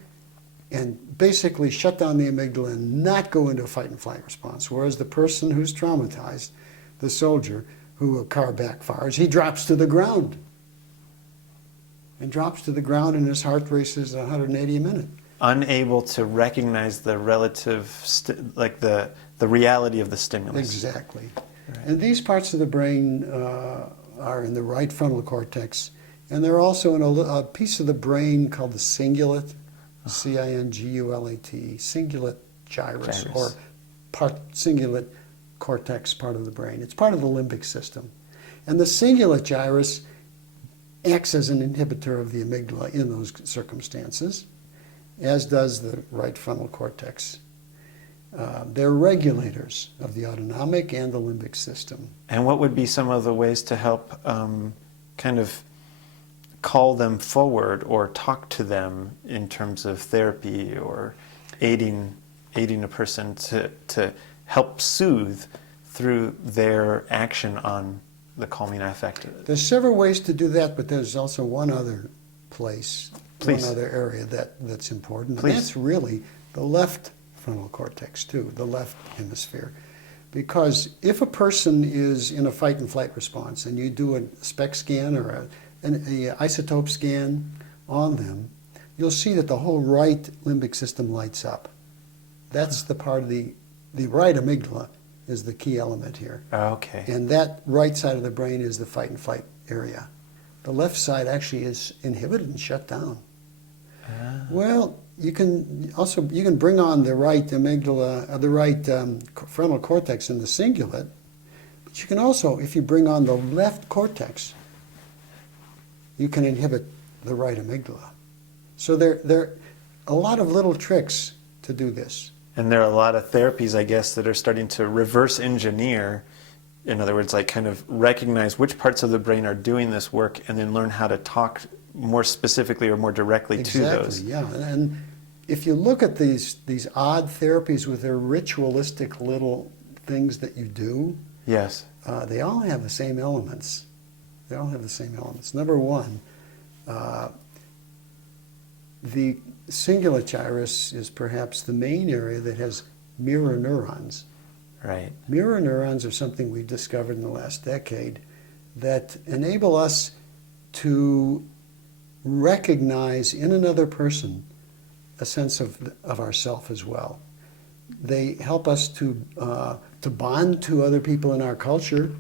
and basically shut down the amygdala and not go into a fight and flight response. Whereas the person who's traumatized, the soldier, who a car backfires, he drops to the ground. And drops to the ground and his heart races 180 a minute. Unable to recognize the relative, the reality of the stimulus. Exactly. Right. And these parts of the brain are in the right frontal cortex. And they're also in a piece of the brain called the cingulate, C-I-N-G-U-L-A-T, cingulate gyrus, or cingulate cortex part of the brain. It's part of the limbic system. And the cingulate gyrus acts as an inhibitor of the amygdala in those circumstances, as does the right frontal cortex. They're regulators of the autonomic and the limbic system. And what would be some of the ways to help kind of call them forward or talk to them in terms of therapy or aiding a person to help soothe through their action on the calming affect? There's several ways to do that, but there's also one other place, one other area that's important. And that's really the left frontal cortex too, the left hemisphere. Because if a person is in a fight and flight response and you do a SPECT scan or an isotope scan on them, you'll see that the whole right limbic system lights up. That's the part of the right amygdala is the key element here. Okay. And that right side of the brain is the fight and flight area. The left side actually is inhibited and shut down. Well, you can bring on the right amygdala, the right frontal cortex in the cingulate, but you can also, if you bring on the left cortex, you can inhibit the right amygdala. So there are a lot of little tricks to do this. And there are a lot of therapies, I guess, that are starting to reverse engineer, in other words, like kind of recognize which parts of the brain are doing this work and then learn how to talk more specifically or more directly to those. Exactly, yeah. And if you look at these odd therapies with their ritualistic little things that you do, Yes. they all have the same elements. They all have the same elements. Number one, the cingulate gyrus is perhaps the main area that has mirror neurons. Right. Mirror neurons are something we've discovered in the last decade that enable us to recognize in another person a sense of ourself as well. They help us to bond to other people in our culture.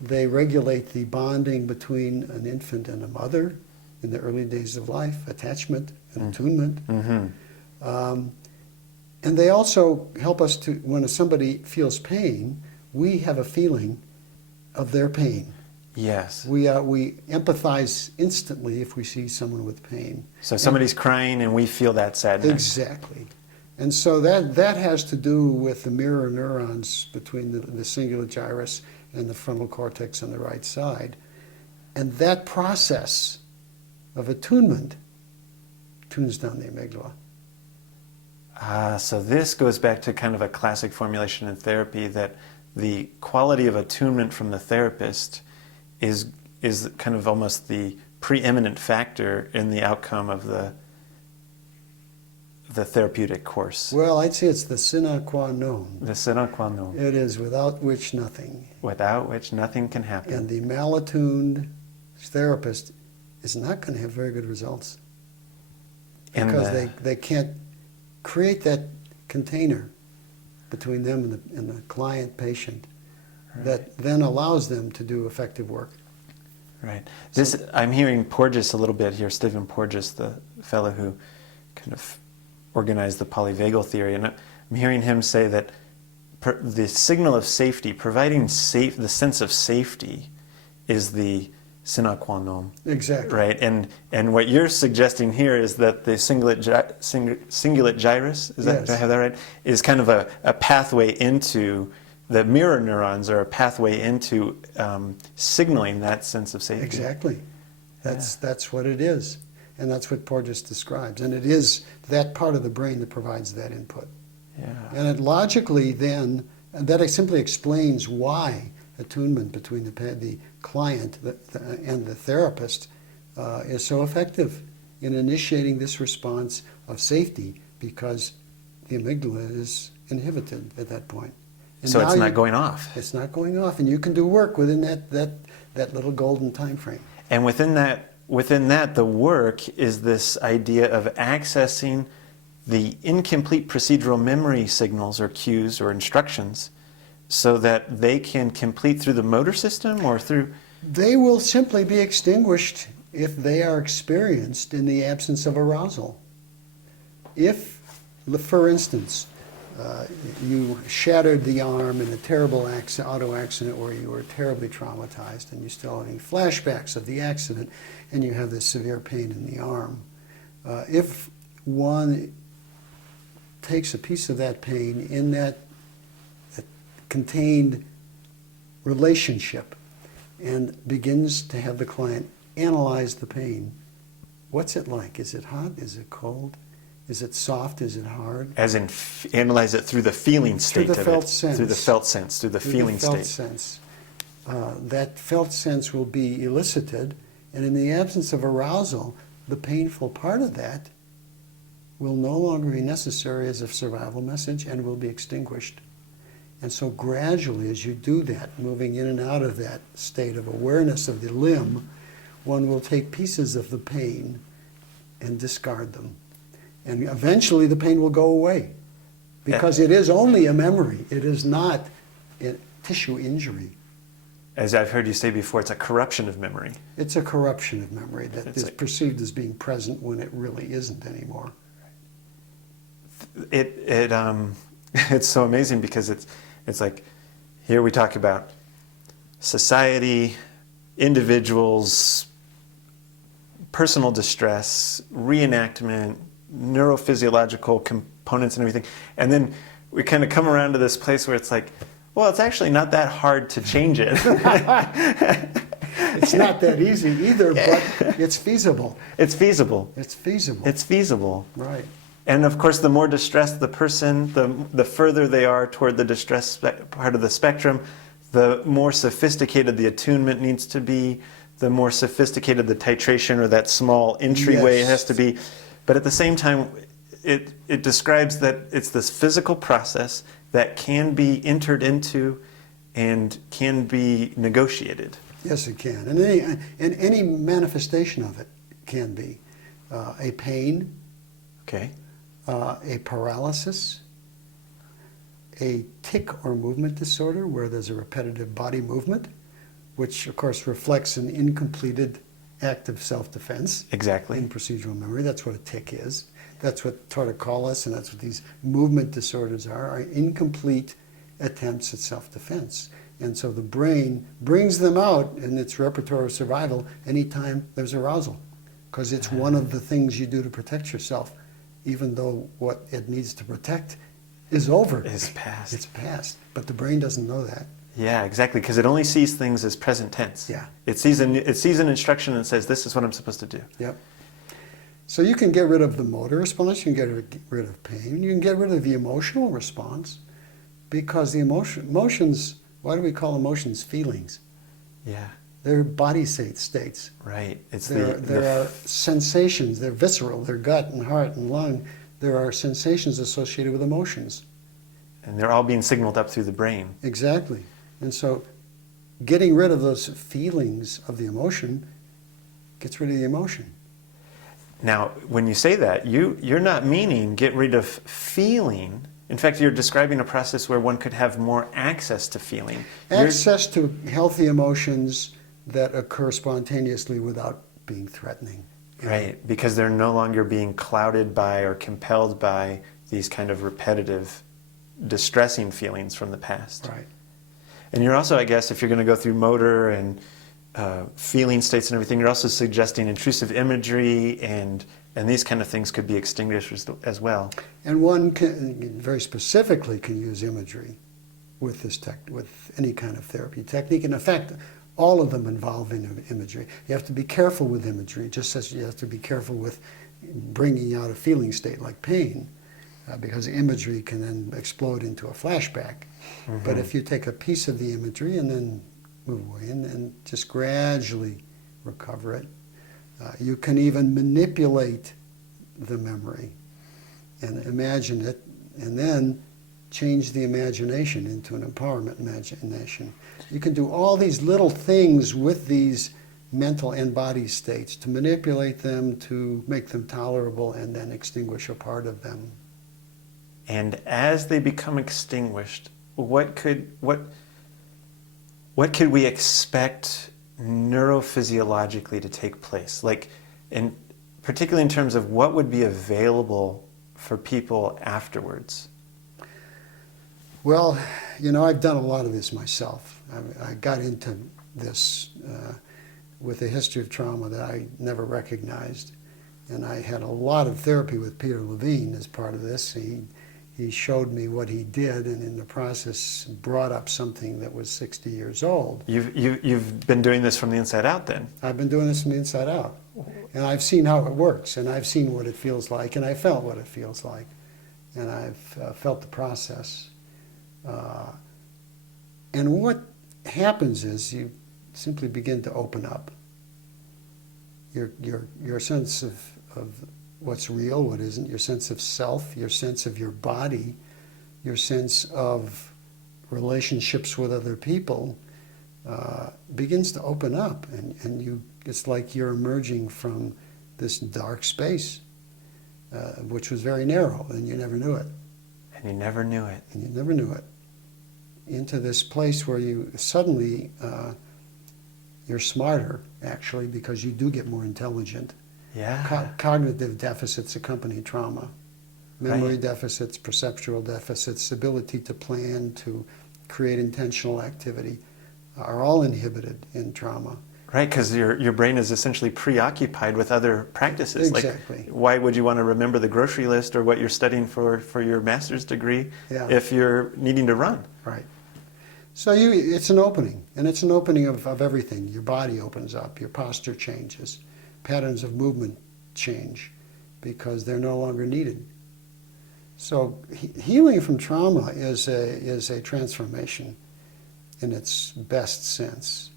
They regulate the bonding between an infant and a mother in the early days of life, attachment and attunement. Mm-hmm. And they also help us to, when somebody feels pain, we have a feeling of their pain. Yes. We empathize instantly if we see someone with pain. So somebody's crying and we feel that sadness. Exactly. And so that has to do with the mirror neurons between the cingulate gyrus and the frontal cortex on the right side. And that process of attunement tunes down the amygdala. So this goes back to kind of a classic formulation in therapy that the quality of attunement from the therapist is kind of almost the preeminent factor in the outcome of the therapeutic course. Well, I'd say it's the sine qua non. The sine qua non. It is without which nothing. Without which nothing can happen. And the malattuned therapist is not going to have very good results. Because they can't create that container between them and the client patient that then allows them to do effective work. Right. I'm hearing Porges a little bit here, Stephen Porges, the fellow who kind of organized the polyvagal theory, and I'm hearing him say that the signal of safety, providing the sense of safety, is the sine qua non. Exactly. Right. And what you're suggesting here is that the cingulate gyrus, is that, yes. Do I have that right? Is kind of a pathway into the mirror neurons, are a pathway into signaling that sense of safety. Exactly. That's what it is. And that's what Porges describes. And it is that part of the brain that provides that input. Yeah. And it logically then, that simply explains why attunement between the client and the therapist is so effective in initiating this response of safety, because the amygdala is inhibited at that point. And so it's not going off. It's not going off, and you can do work within that little golden time frame. And within that, the work is this idea of accessing the incomplete procedural memory signals or cues or instructions so that they can complete through the motor system or through... They will simply be extinguished if they are experienced in the absence of arousal. If, for instance, you shattered the arm in a terrible auto accident where you were terribly traumatized and you still have any flashbacks of the accident and you have this severe pain in the arm, if one takes a piece of that pain in that contained relationship and begins to have the client analyze the pain, what's it like? Is it hot? Is it cold? Is it soft? Is it hard? As in, analyze it through the feeling state through the of felt it. sense. Through the felt sense, through the feeling felt state. Sense. That felt sense will be elicited, and in the absence of arousal, the painful part of that will no longer be necessary as a survival message and will be extinguished. And so gradually, as you do that, moving in and out of that state of awareness of the limb, one will take pieces of the pain and discard them. And eventually the pain will go away, because it is only a memory. It is not a tissue injury. as I've heard you say before, it's a corruption of memory. It's a corruption of memory that It's is like- perceived as being present when it really isn't anymore. It's so amazing because it's like, here we talk about society, individuals, personal distress, reenactment, neurophysiological components and everything. And then we kind of come around to this place where it's like, well, it's actually not that hard to change it. It's not that easy either, but it's feasible. It's feasible. It's feasible. It's feasible. Right. And of course, the more distressed the person, the further they are toward the distress part of the spectrum, the more sophisticated the attunement needs to be, the more sophisticated the titration or that small entryway Yes. has to be. But at the same time, it describes that it's this physical process that can be entered into and can be negotiated. Yes, it can. And any manifestation of it can be a pain, Okay. a paralysis, a tic or movement disorder where there's a repetitive body movement, which of course reflects an incompleted act of self-defense. Exactly. In procedural memory. That's what a tic is. That's what torticollis and that's what these movement disorders are incomplete attempts at self-defense. And so the brain brings them out in its repertoire of survival anytime there's arousal, because it's one of the things you do to protect yourself, even though what it needs to protect is over. Is past. It's past. But the brain doesn't know that. Yeah, exactly, because it only sees things as present tense. Yeah. It sees an instruction and says, this is what I'm supposed to do. Yep. So you can get rid of the motor response, you can get rid of pain, you can get rid of the emotional response, because the emotions, why do we call emotions feelings? Yeah, They're body states. right. It's There are sensations, they're visceral, they're gut and heart and lung. There are sensations associated with emotions. and they're all being signaled up through the brain. Exactly. And so getting rid of those feelings of the emotion gets rid of the emotion. Now, when you say that, you're not meaning get rid of feeling. In fact, you're describing a process where one could have more access to feeling. Access to healthy emotions that occur spontaneously without being threatening. Right, because they're no longer being clouded by or compelled by these kind of repetitive, distressing feelings from the past. Right. And you're also, I guess, if you're going to go through motor and feeling states and everything, you're also suggesting intrusive imagery and these kind of things could be extinguished as well. And one can, very specifically can use imagery with this with any kind of therapy technique. And in fact, all of them involve imagery. You have to be careful with imagery, just as you have to be careful with bringing out a feeling state like pain, because imagery can then explode into a flashback. Mm-hmm. But if you take a piece of the imagery and then move away and just gradually recover it, you can even manipulate the memory and imagine it, and then change the imagination into an empowerment imagination. You can do all these little things with these mental and body states to manipulate them, to make them tolerable, and then extinguish a part of them. And as they become extinguished, what could we expect neurophysiologically to take place? Like, particularly in terms of what would be available for people afterwards? Well, you know, I've done a lot of this myself. I got into this with a history of trauma that I never recognized. And I had a lot of therapy with Peter Levine as part of this. He showed me what he did, and in the process brought up something that was 60 years old. You've been doing this from the inside out then? I've been doing this from the inside out. And I've seen how it works, and I've seen what it feels like, and I felt what it feels like. And I've felt the process. And what happens is you simply begin to open up. Your sense of what's real, what isn't, your sense of self, your sense of your body, your sense of relationships with other people begins to open up, and it's like you're emerging from this dark space, which was very narrow, and you never knew it. And you never knew it. And you never knew it. into this place where you suddenly, you're smarter, actually, because you do get more intelligent. Yeah. Cognitive deficits accompany trauma. Memory Right. deficits, perceptual deficits, ability to plan, to create intentional activity are all inhibited in trauma. Right, because your brain is essentially preoccupied with other practices. Exactly. Like, why would you want to remember the grocery list or what you're studying for your master's degree if you're needing to run? Right. So it's an opening, and it's an opening of everything. Your body opens up, your posture changes, patterns of movement change because they're no longer needed. So healing from trauma is a transformation in its best sense.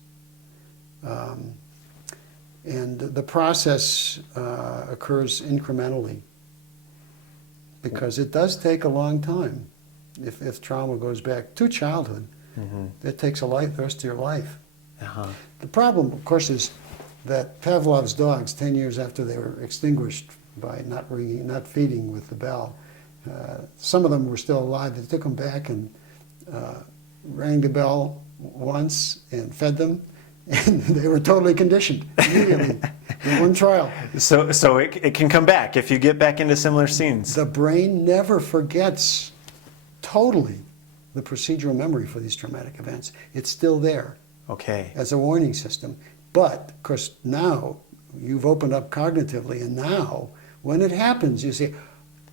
And the process occurs incrementally because it does take a long time. If trauma goes back to childhood, it takes the rest of your life. The problem, of course, is that Pavlov's dogs, 10 years after they were extinguished by not feeding with the bell, some of them were still alive. They took them back and rang the bell once and fed them, and they were totally conditioned immediately in one trial. So it can come back if you get back into similar scenes. The brain never forgets totally the procedural memory for these traumatic events. It's still there as a warning system. But, of course, now you've opened up cognitively, and now when it happens, you say,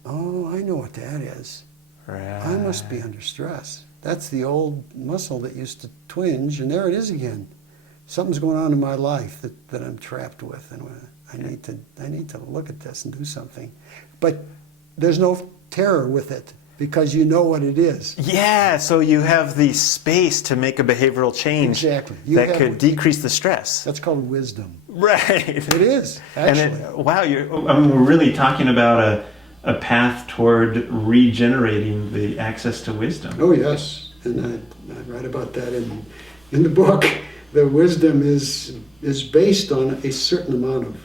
oh, I know what that is. Right. I must be under stress. That's the old muscle that used to twinge, and there it is again. Something's going on in my life that I'm trapped with, and I need to look at this and do something. But there's no terror with it because you know what it is. Yeah, so you have the space to make a behavioral change that could decrease the stress. That's called wisdom. Right. It is, actually. And we're really talking about a path toward regenerating the access to wisdom. Oh, yes. And I write about that in the book. The wisdom is based on a certain amount of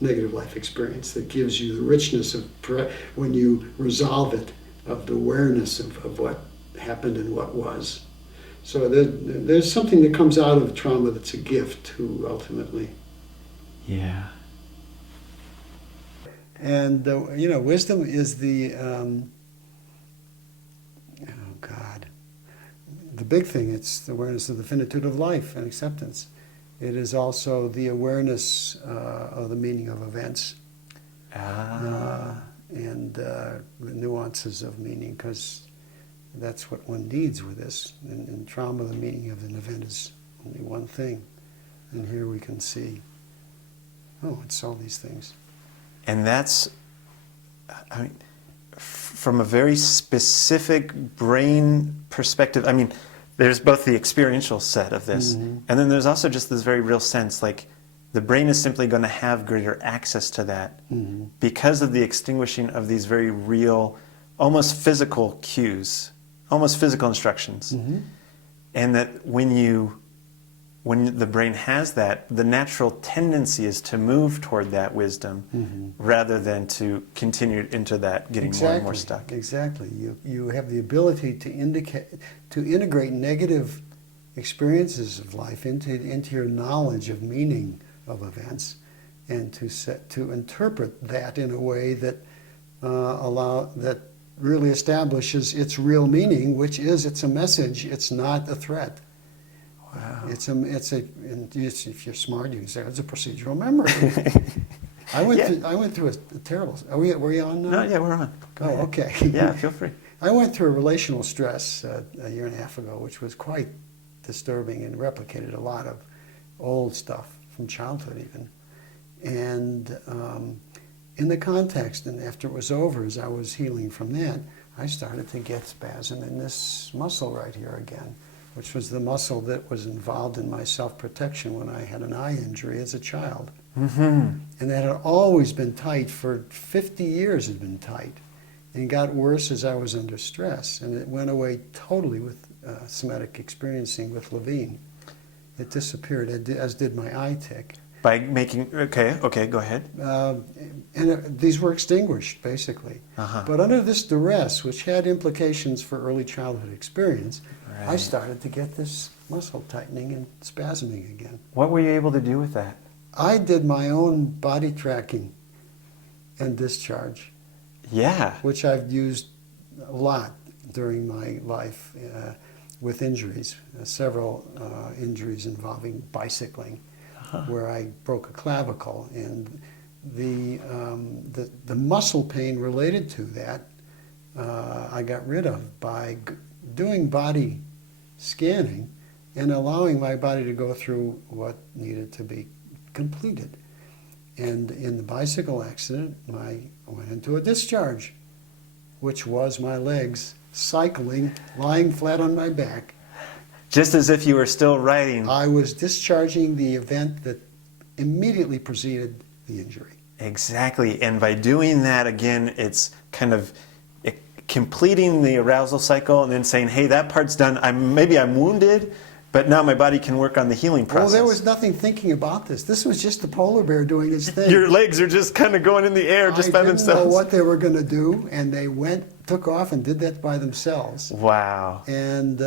negative life experience that gives you the richness of, when you resolve it, of the awareness of what happened and what was. So there's something that comes out of trauma that's a gift too, ultimately. Yeah. And wisdom is the the big thing. It's the awareness of the finitude of life and acceptance. It is also the awareness of the meaning of events. And the nuances of meaning, because that's what one needs with this. In trauma, the meaning of an event is only one thing. And here we can see, it's all these things. And that's, from a very specific brain perspective, there's both the experiential set of this, and then there's also just this very real sense, like, the brain is simply going to have greater access to that because of the extinguishing of these very real, almost physical cues, almost physical instructions. And that when the brain has that, the natural tendency is to move toward that wisdom rather than to continue into that getting more and more stuck. Exactly. You have the ability to integrate negative experiences of life into your knowledge of meaning of events, and to interpret that in a way that that really establishes its real meaning, which is it's a message. It's not a threat. Wow. If you're smart, you can say it's a procedural memory. I went through a terrible. Were you on now? No, yeah, we're on. Oh, okay. Yeah, feel free. I went through a relational stress a year and a half ago, which was quite disturbing and replicated a lot of old stuff from childhood even. And in the context, and after it was over, as I was healing from that, I started to get spasm in this muscle right here again, which was the muscle that was involved in my self-protection when I had an eye injury as a child. And that had always been tight for 50 years, had been tight, and got worse as I was under stress. And it went away totally with somatic experiencing with Levine. It disappeared, as did my eye tick. By making, okay, go ahead. These were extinguished, basically. Uh-huh. But under this duress, which had implications for early childhood experience, I Right. started to get this muscle tightening and spasming again. What were you able to do with that? I did my own body tracking and discharge, Yeah. which I've used a lot during my life with injuries, several injuries involving bicycling, where I broke a clavicle, and the muscle pain related to that I got rid of by doing body scanning and allowing my body to go through what needed to be completed. And in the bicycle accident, I went into a discharge, which was my legs cycling, lying flat on my back. Just as if you were still riding. I was discharging the event that immediately preceded the injury. Exactly. And by doing that, again, it's kind of completing the arousal cycle and then saying, hey, that part's done. Maybe I'm wounded, but now my body can work on the healing process. Well, there was nothing thinking about this. This was just the polar bear doing its thing. Your legs are just kind of going in the air just by themselves. I didn't know what they were going to do, and they took off and did that by themselves. Wow. And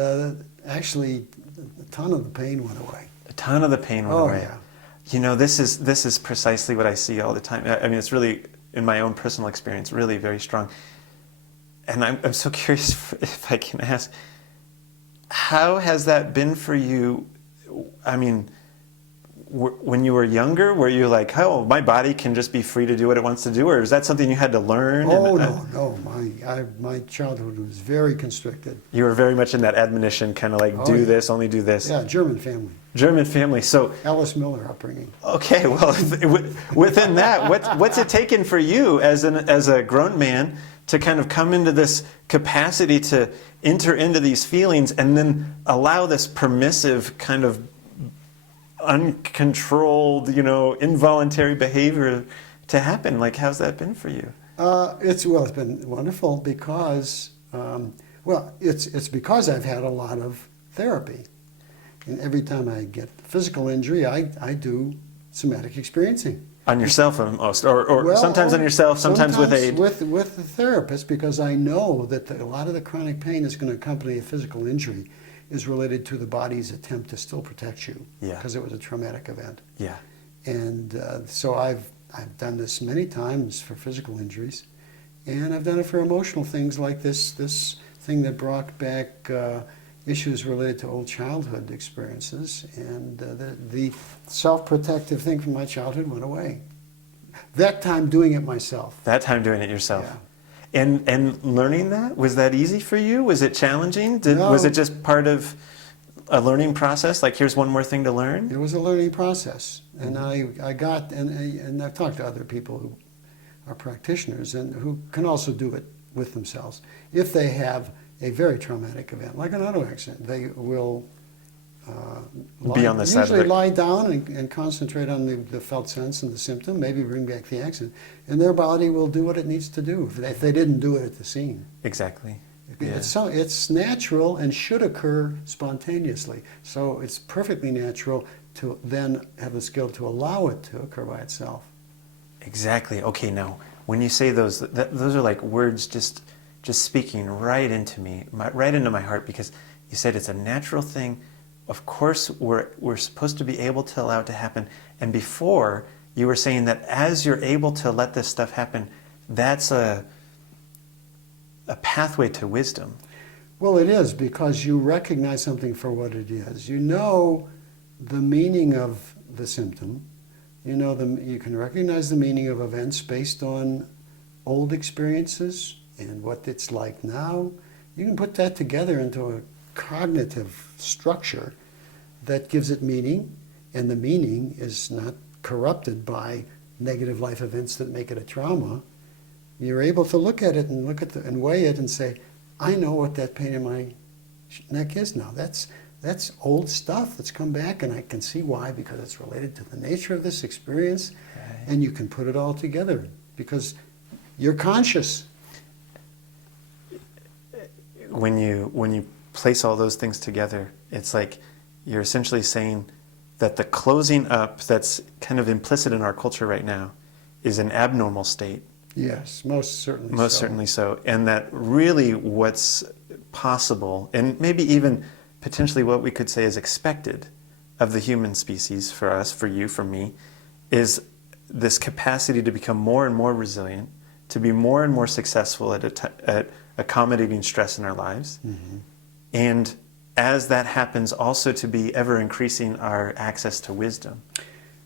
actually, a ton of the pain went away. A ton of the pain went away. Yeah. You know, this is precisely what I see all the time. I mean, it's really, in my own personal experience, really very strong. And I'm so curious if I can ask, how has that been for you? I mean, when you were younger, were you like, oh, my body can just be free to do what it wants to do? Or is that something you had to learn? Oh, no. My childhood was very constricted. You were very much in that admonition, kind of like, do this, only do this. Yeah, German family. German family. So Alice Miller upbringing. Okay, well, within that, what's it taken for you as a grown man to kind of come into this capacity to enter into these feelings and then allow this permissive kind of uncontrolled, involuntary behavior to happen? Like, how's that been for you? It's been wonderful because, it's because I've had a lot of therapy. And every time I get physical injury, I do somatic experiencing. On yourself almost, or sometimes on yourself, sometimes with aid. With the therapist, because I know that a lot of the chronic pain that's going to accompany a physical injury is related to the body's attempt to still protect you, because it was a traumatic event. Yeah. And so I've done this many times for physical injuries, and I've done it for emotional things like this thing that brought back issues related to old childhood experiences, and the self-protective thing from my childhood went away. That time doing it myself. That time doing it yourself. Yeah. And learning that, was that easy for you? Was it challenging? No. Was it just part of a learning process? Like, here's one more thing to learn? It was a learning process, and and I've talked to other people who are practitioners and who can also do it with themselves. If they have a very traumatic event, like an auto accident, they will be on the side of it. Usually lie down and concentrate on the felt sense and the symptom, maybe bring back the accident, and their body will do what it needs to do if they didn't do it at the scene. Exactly. Yeah. It's natural and should occur spontaneously. So it's perfectly natural to then have the skill to allow it to occur by itself. Exactly. Okay, now, when you say those are like words just speaking right into me, right into my heart, because you said it's a natural thing. Of course, we're supposed to be able to allow it to happen. And before, you were saying that as you're able to let this stuff happen, that's a pathway to wisdom. Well, it is, because you recognize something for what it is. You know the meaning of the symptom. You can recognize the meaning of events based on old experiences and what it's like now. You can put that together into a cognitive structure that gives it meaning, and the meaning is not corrupted by negative life events that make it a trauma. You're able to look at it and and weigh it and say, I know what that pain in my neck is now. That's old stuff that's come back, and I can see why, because it's related to the nature of this experience. Right. And you can put it all together because you're conscious. When you place all those things together, it's like you're essentially saying that the closing up that's kind of implicit in our culture right now is an abnormal state. Yes, most certainly so. Most certainly so. And that really what's possible, and maybe even potentially what we could say is expected of the human species, for us, for you, for me, is this capacity to become more and more resilient, to be more and more successful at accommodating stress in our lives. Mm-hmm. And as that happens, also to be ever increasing our access to wisdom.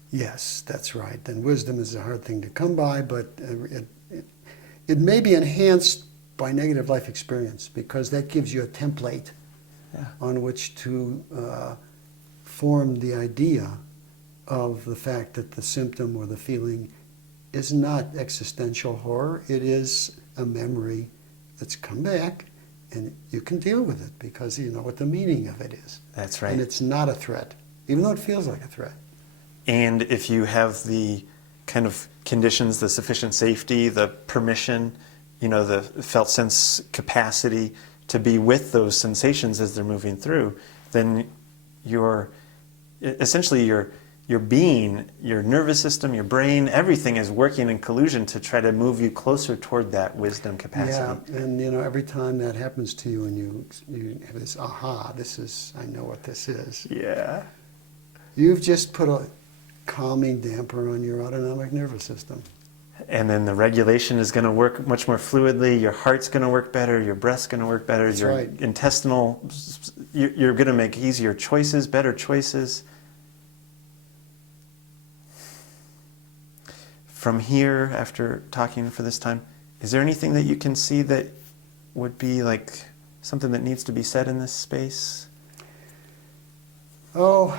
Yes, that's right. And wisdom is a hard thing to come by, but it may be enhanced by negative life experience, because that gives you a template on which to form the idea of the fact that the symptom or the feeling is not existential horror. It is a memory that's come back, and you can deal with it because you know what the meaning of it is. That's right. And it's not a threat, even though it feels like a threat. And if you have the kind of conditions, the sufficient safety, the permission, the felt sense capacity to be with those sensations as they're moving through, then essentially your being, your nervous system, your brain, everything is working in collusion to try to move you closer toward that wisdom capacity. Yeah, and every time that happens to you and you have this, aha, I know what this is. Yeah. You've just put a calming damper on your autonomic nervous system. And then the regulation is going to work much more fluidly. Your heart's going to work better. Your breath's going to work better. That's your right. intestinal, you're going to make easier choices, better choices. From here, after talking for this time, is there anything that you can see that would be like something that needs to be said in this space? Oh,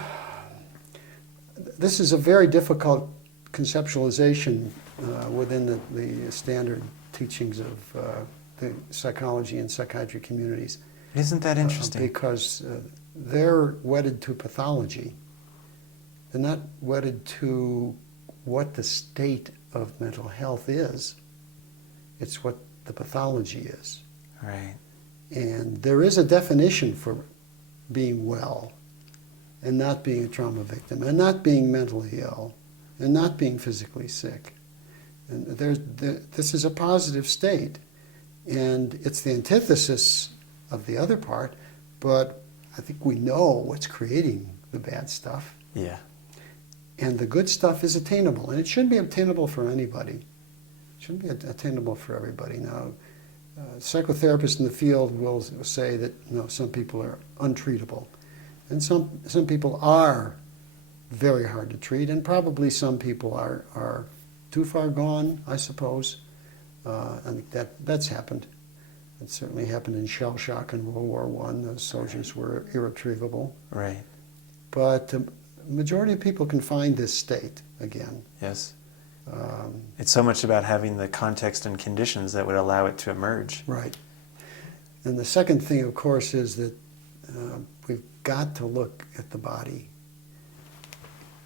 this is a very difficult conceptualization within the standard teachings of the psychology and psychiatry communities. Isn't that interesting? Because they're wedded to pathology. They're not wedded to what the state of mental health is. It's what the pathology is. Right. And there is a definition for being well and not being a trauma victim and not being mentally ill and not being physically sick. And this is a positive state. And it's the antithesis of the other part, but I think we know what's creating the bad stuff. Yeah. And the good stuff is attainable, and it should be obtainable for anybody. It shouldn't be attainable for everybody. Now, psychotherapists in the field will say that some people are untreatable, and some people are very hard to treat, and probably some people are too far gone, I suppose. I think that's happened. It certainly happened in shell shock in World War I. Those soldiers were irretrievable. Right. But the majority of people can find this state again. Yes. It's so much about having the context and conditions that would allow it to emerge. Right. And the second thing, of course, is that we've got to look at the body.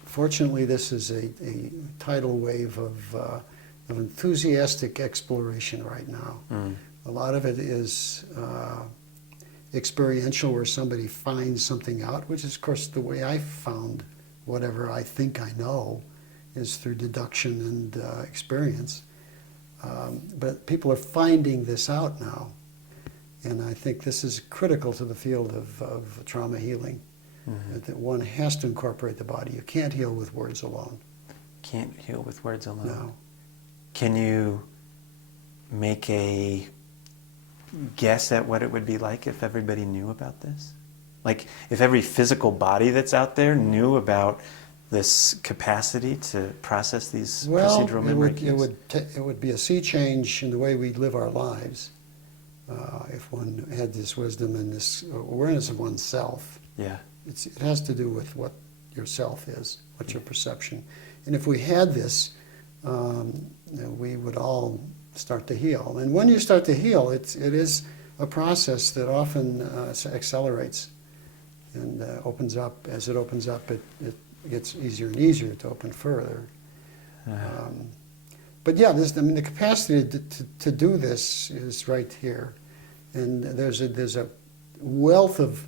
Fortunately, this is a tidal wave of enthusiastic exploration right now. Mm. A lot of it is experiential, where somebody finds something out, which is, of course, the way I found whatever I think I know, is through deduction and experience. But people are finding this out now. And I think this is critical to the field of trauma healing, that one has to incorporate the body. You can't heal with words alone. Can't heal with words alone. No. Can you make a guess at what it would be like if everybody knew about this? Like if every physical body that's out there knew about this capacity to process these procedural memory cues? It would be a sea change in the way we live our lives if one had this wisdom and this awareness of oneself. Yeah. It has to do with what your self is, what your perception. And if we had this, we would all start to heal. And when you start to heal, it is a process that often accelerates and opens up. As it opens up, it gets easier and easier to open further. But yeah, the capacity to do this is right here. And there's a wealth of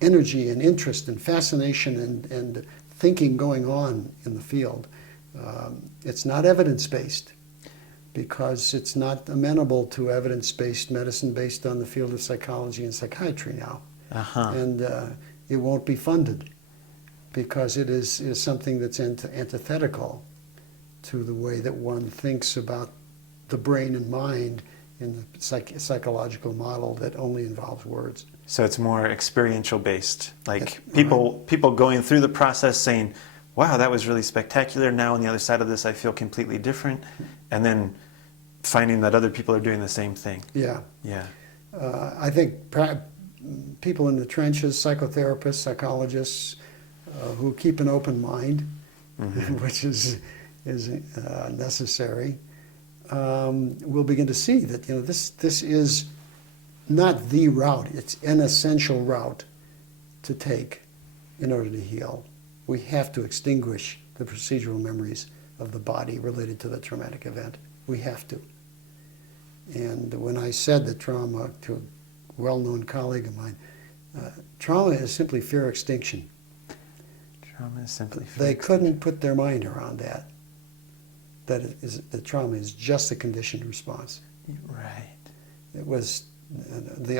energy and interest and fascination and thinking going on in the field. It's not evidence-based because it's not amenable to evidence-based medicine based on the field of psychology and psychiatry now. And it won't be funded because it is something that's antithetical to the way that one thinks about the brain and mind in the psychological model that only involves words. So it's more experiential based, like people going through the process saying, wow, that was really spectacular, now on the other side of this I feel completely different, and then finding that other people are doing the same thing. Yeah. Yeah. I think people in the trenches, psychotherapists, psychologists, who keep an open mind, which is necessary, will begin to see that this is not the route; it's an essential route to take in order to heal. We have to extinguish the procedural memories of the body related to the traumatic event. We have to. And when I said that trauma to a well-known colleague of mine, trauma is simply fear extinction. Trauma is simply fear They extinction. couldn't put their mind around that. That trauma is just a conditioned response. Right. It was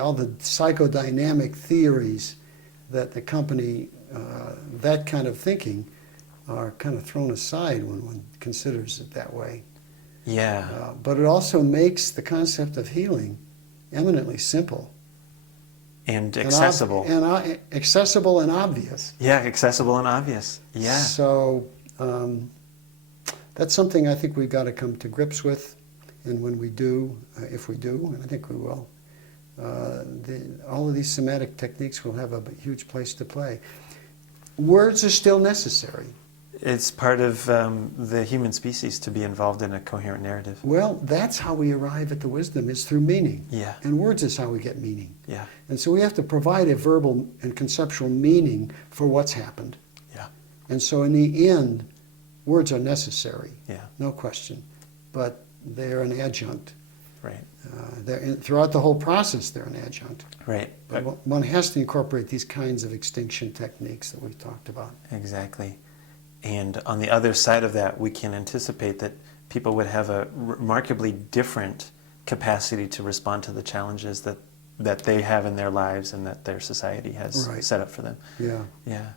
all the psychodynamic theories that accompany that kind of thinking are kind of thrown aside when one considers it that way. Yeah. But it also makes the concept of healing eminently simple. And accessible. And accessible and obvious. Yeah, accessible and obvious. Yeah. So that's something I think we've got to come to grips with. And when we do, if we do, and I think we will, all of these somatic techniques will have a huge place to play. Words are still necessary. It's part of the human species to be involved in a coherent narrative. Well, that's how we arrive at the wisdom, is through meaning. Yeah. And words is how we get meaning. Yeah. And so we have to provide a verbal and conceptual meaning for what's happened. Yeah. And so in the end, words are necessary, Yeah. no question. But they're an adjunct. Right. Throughout the whole process, they're an adjunct. Right. But one has to incorporate these kinds of extinction techniques that we've talked about. Exactly. And on the other side of that, we can anticipate that people would have a remarkably different capacity to respond to the challenges that they have in their lives and that their society has set up for them. Yeah. Yeah.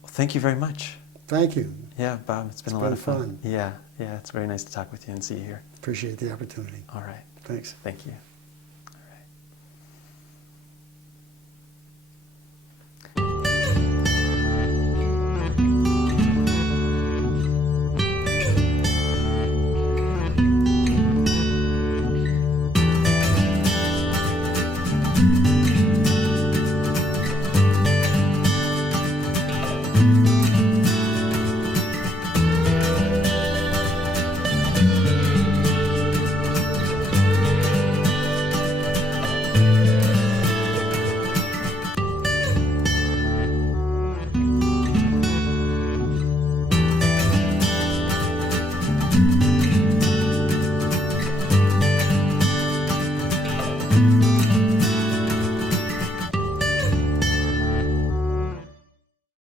Well, thank you very much. Thank you. Yeah, Bob, it's been a lot of fun. Yeah, it's very nice to talk with you and see you here. Appreciate the opportunity. All right. Thanks. Thank you.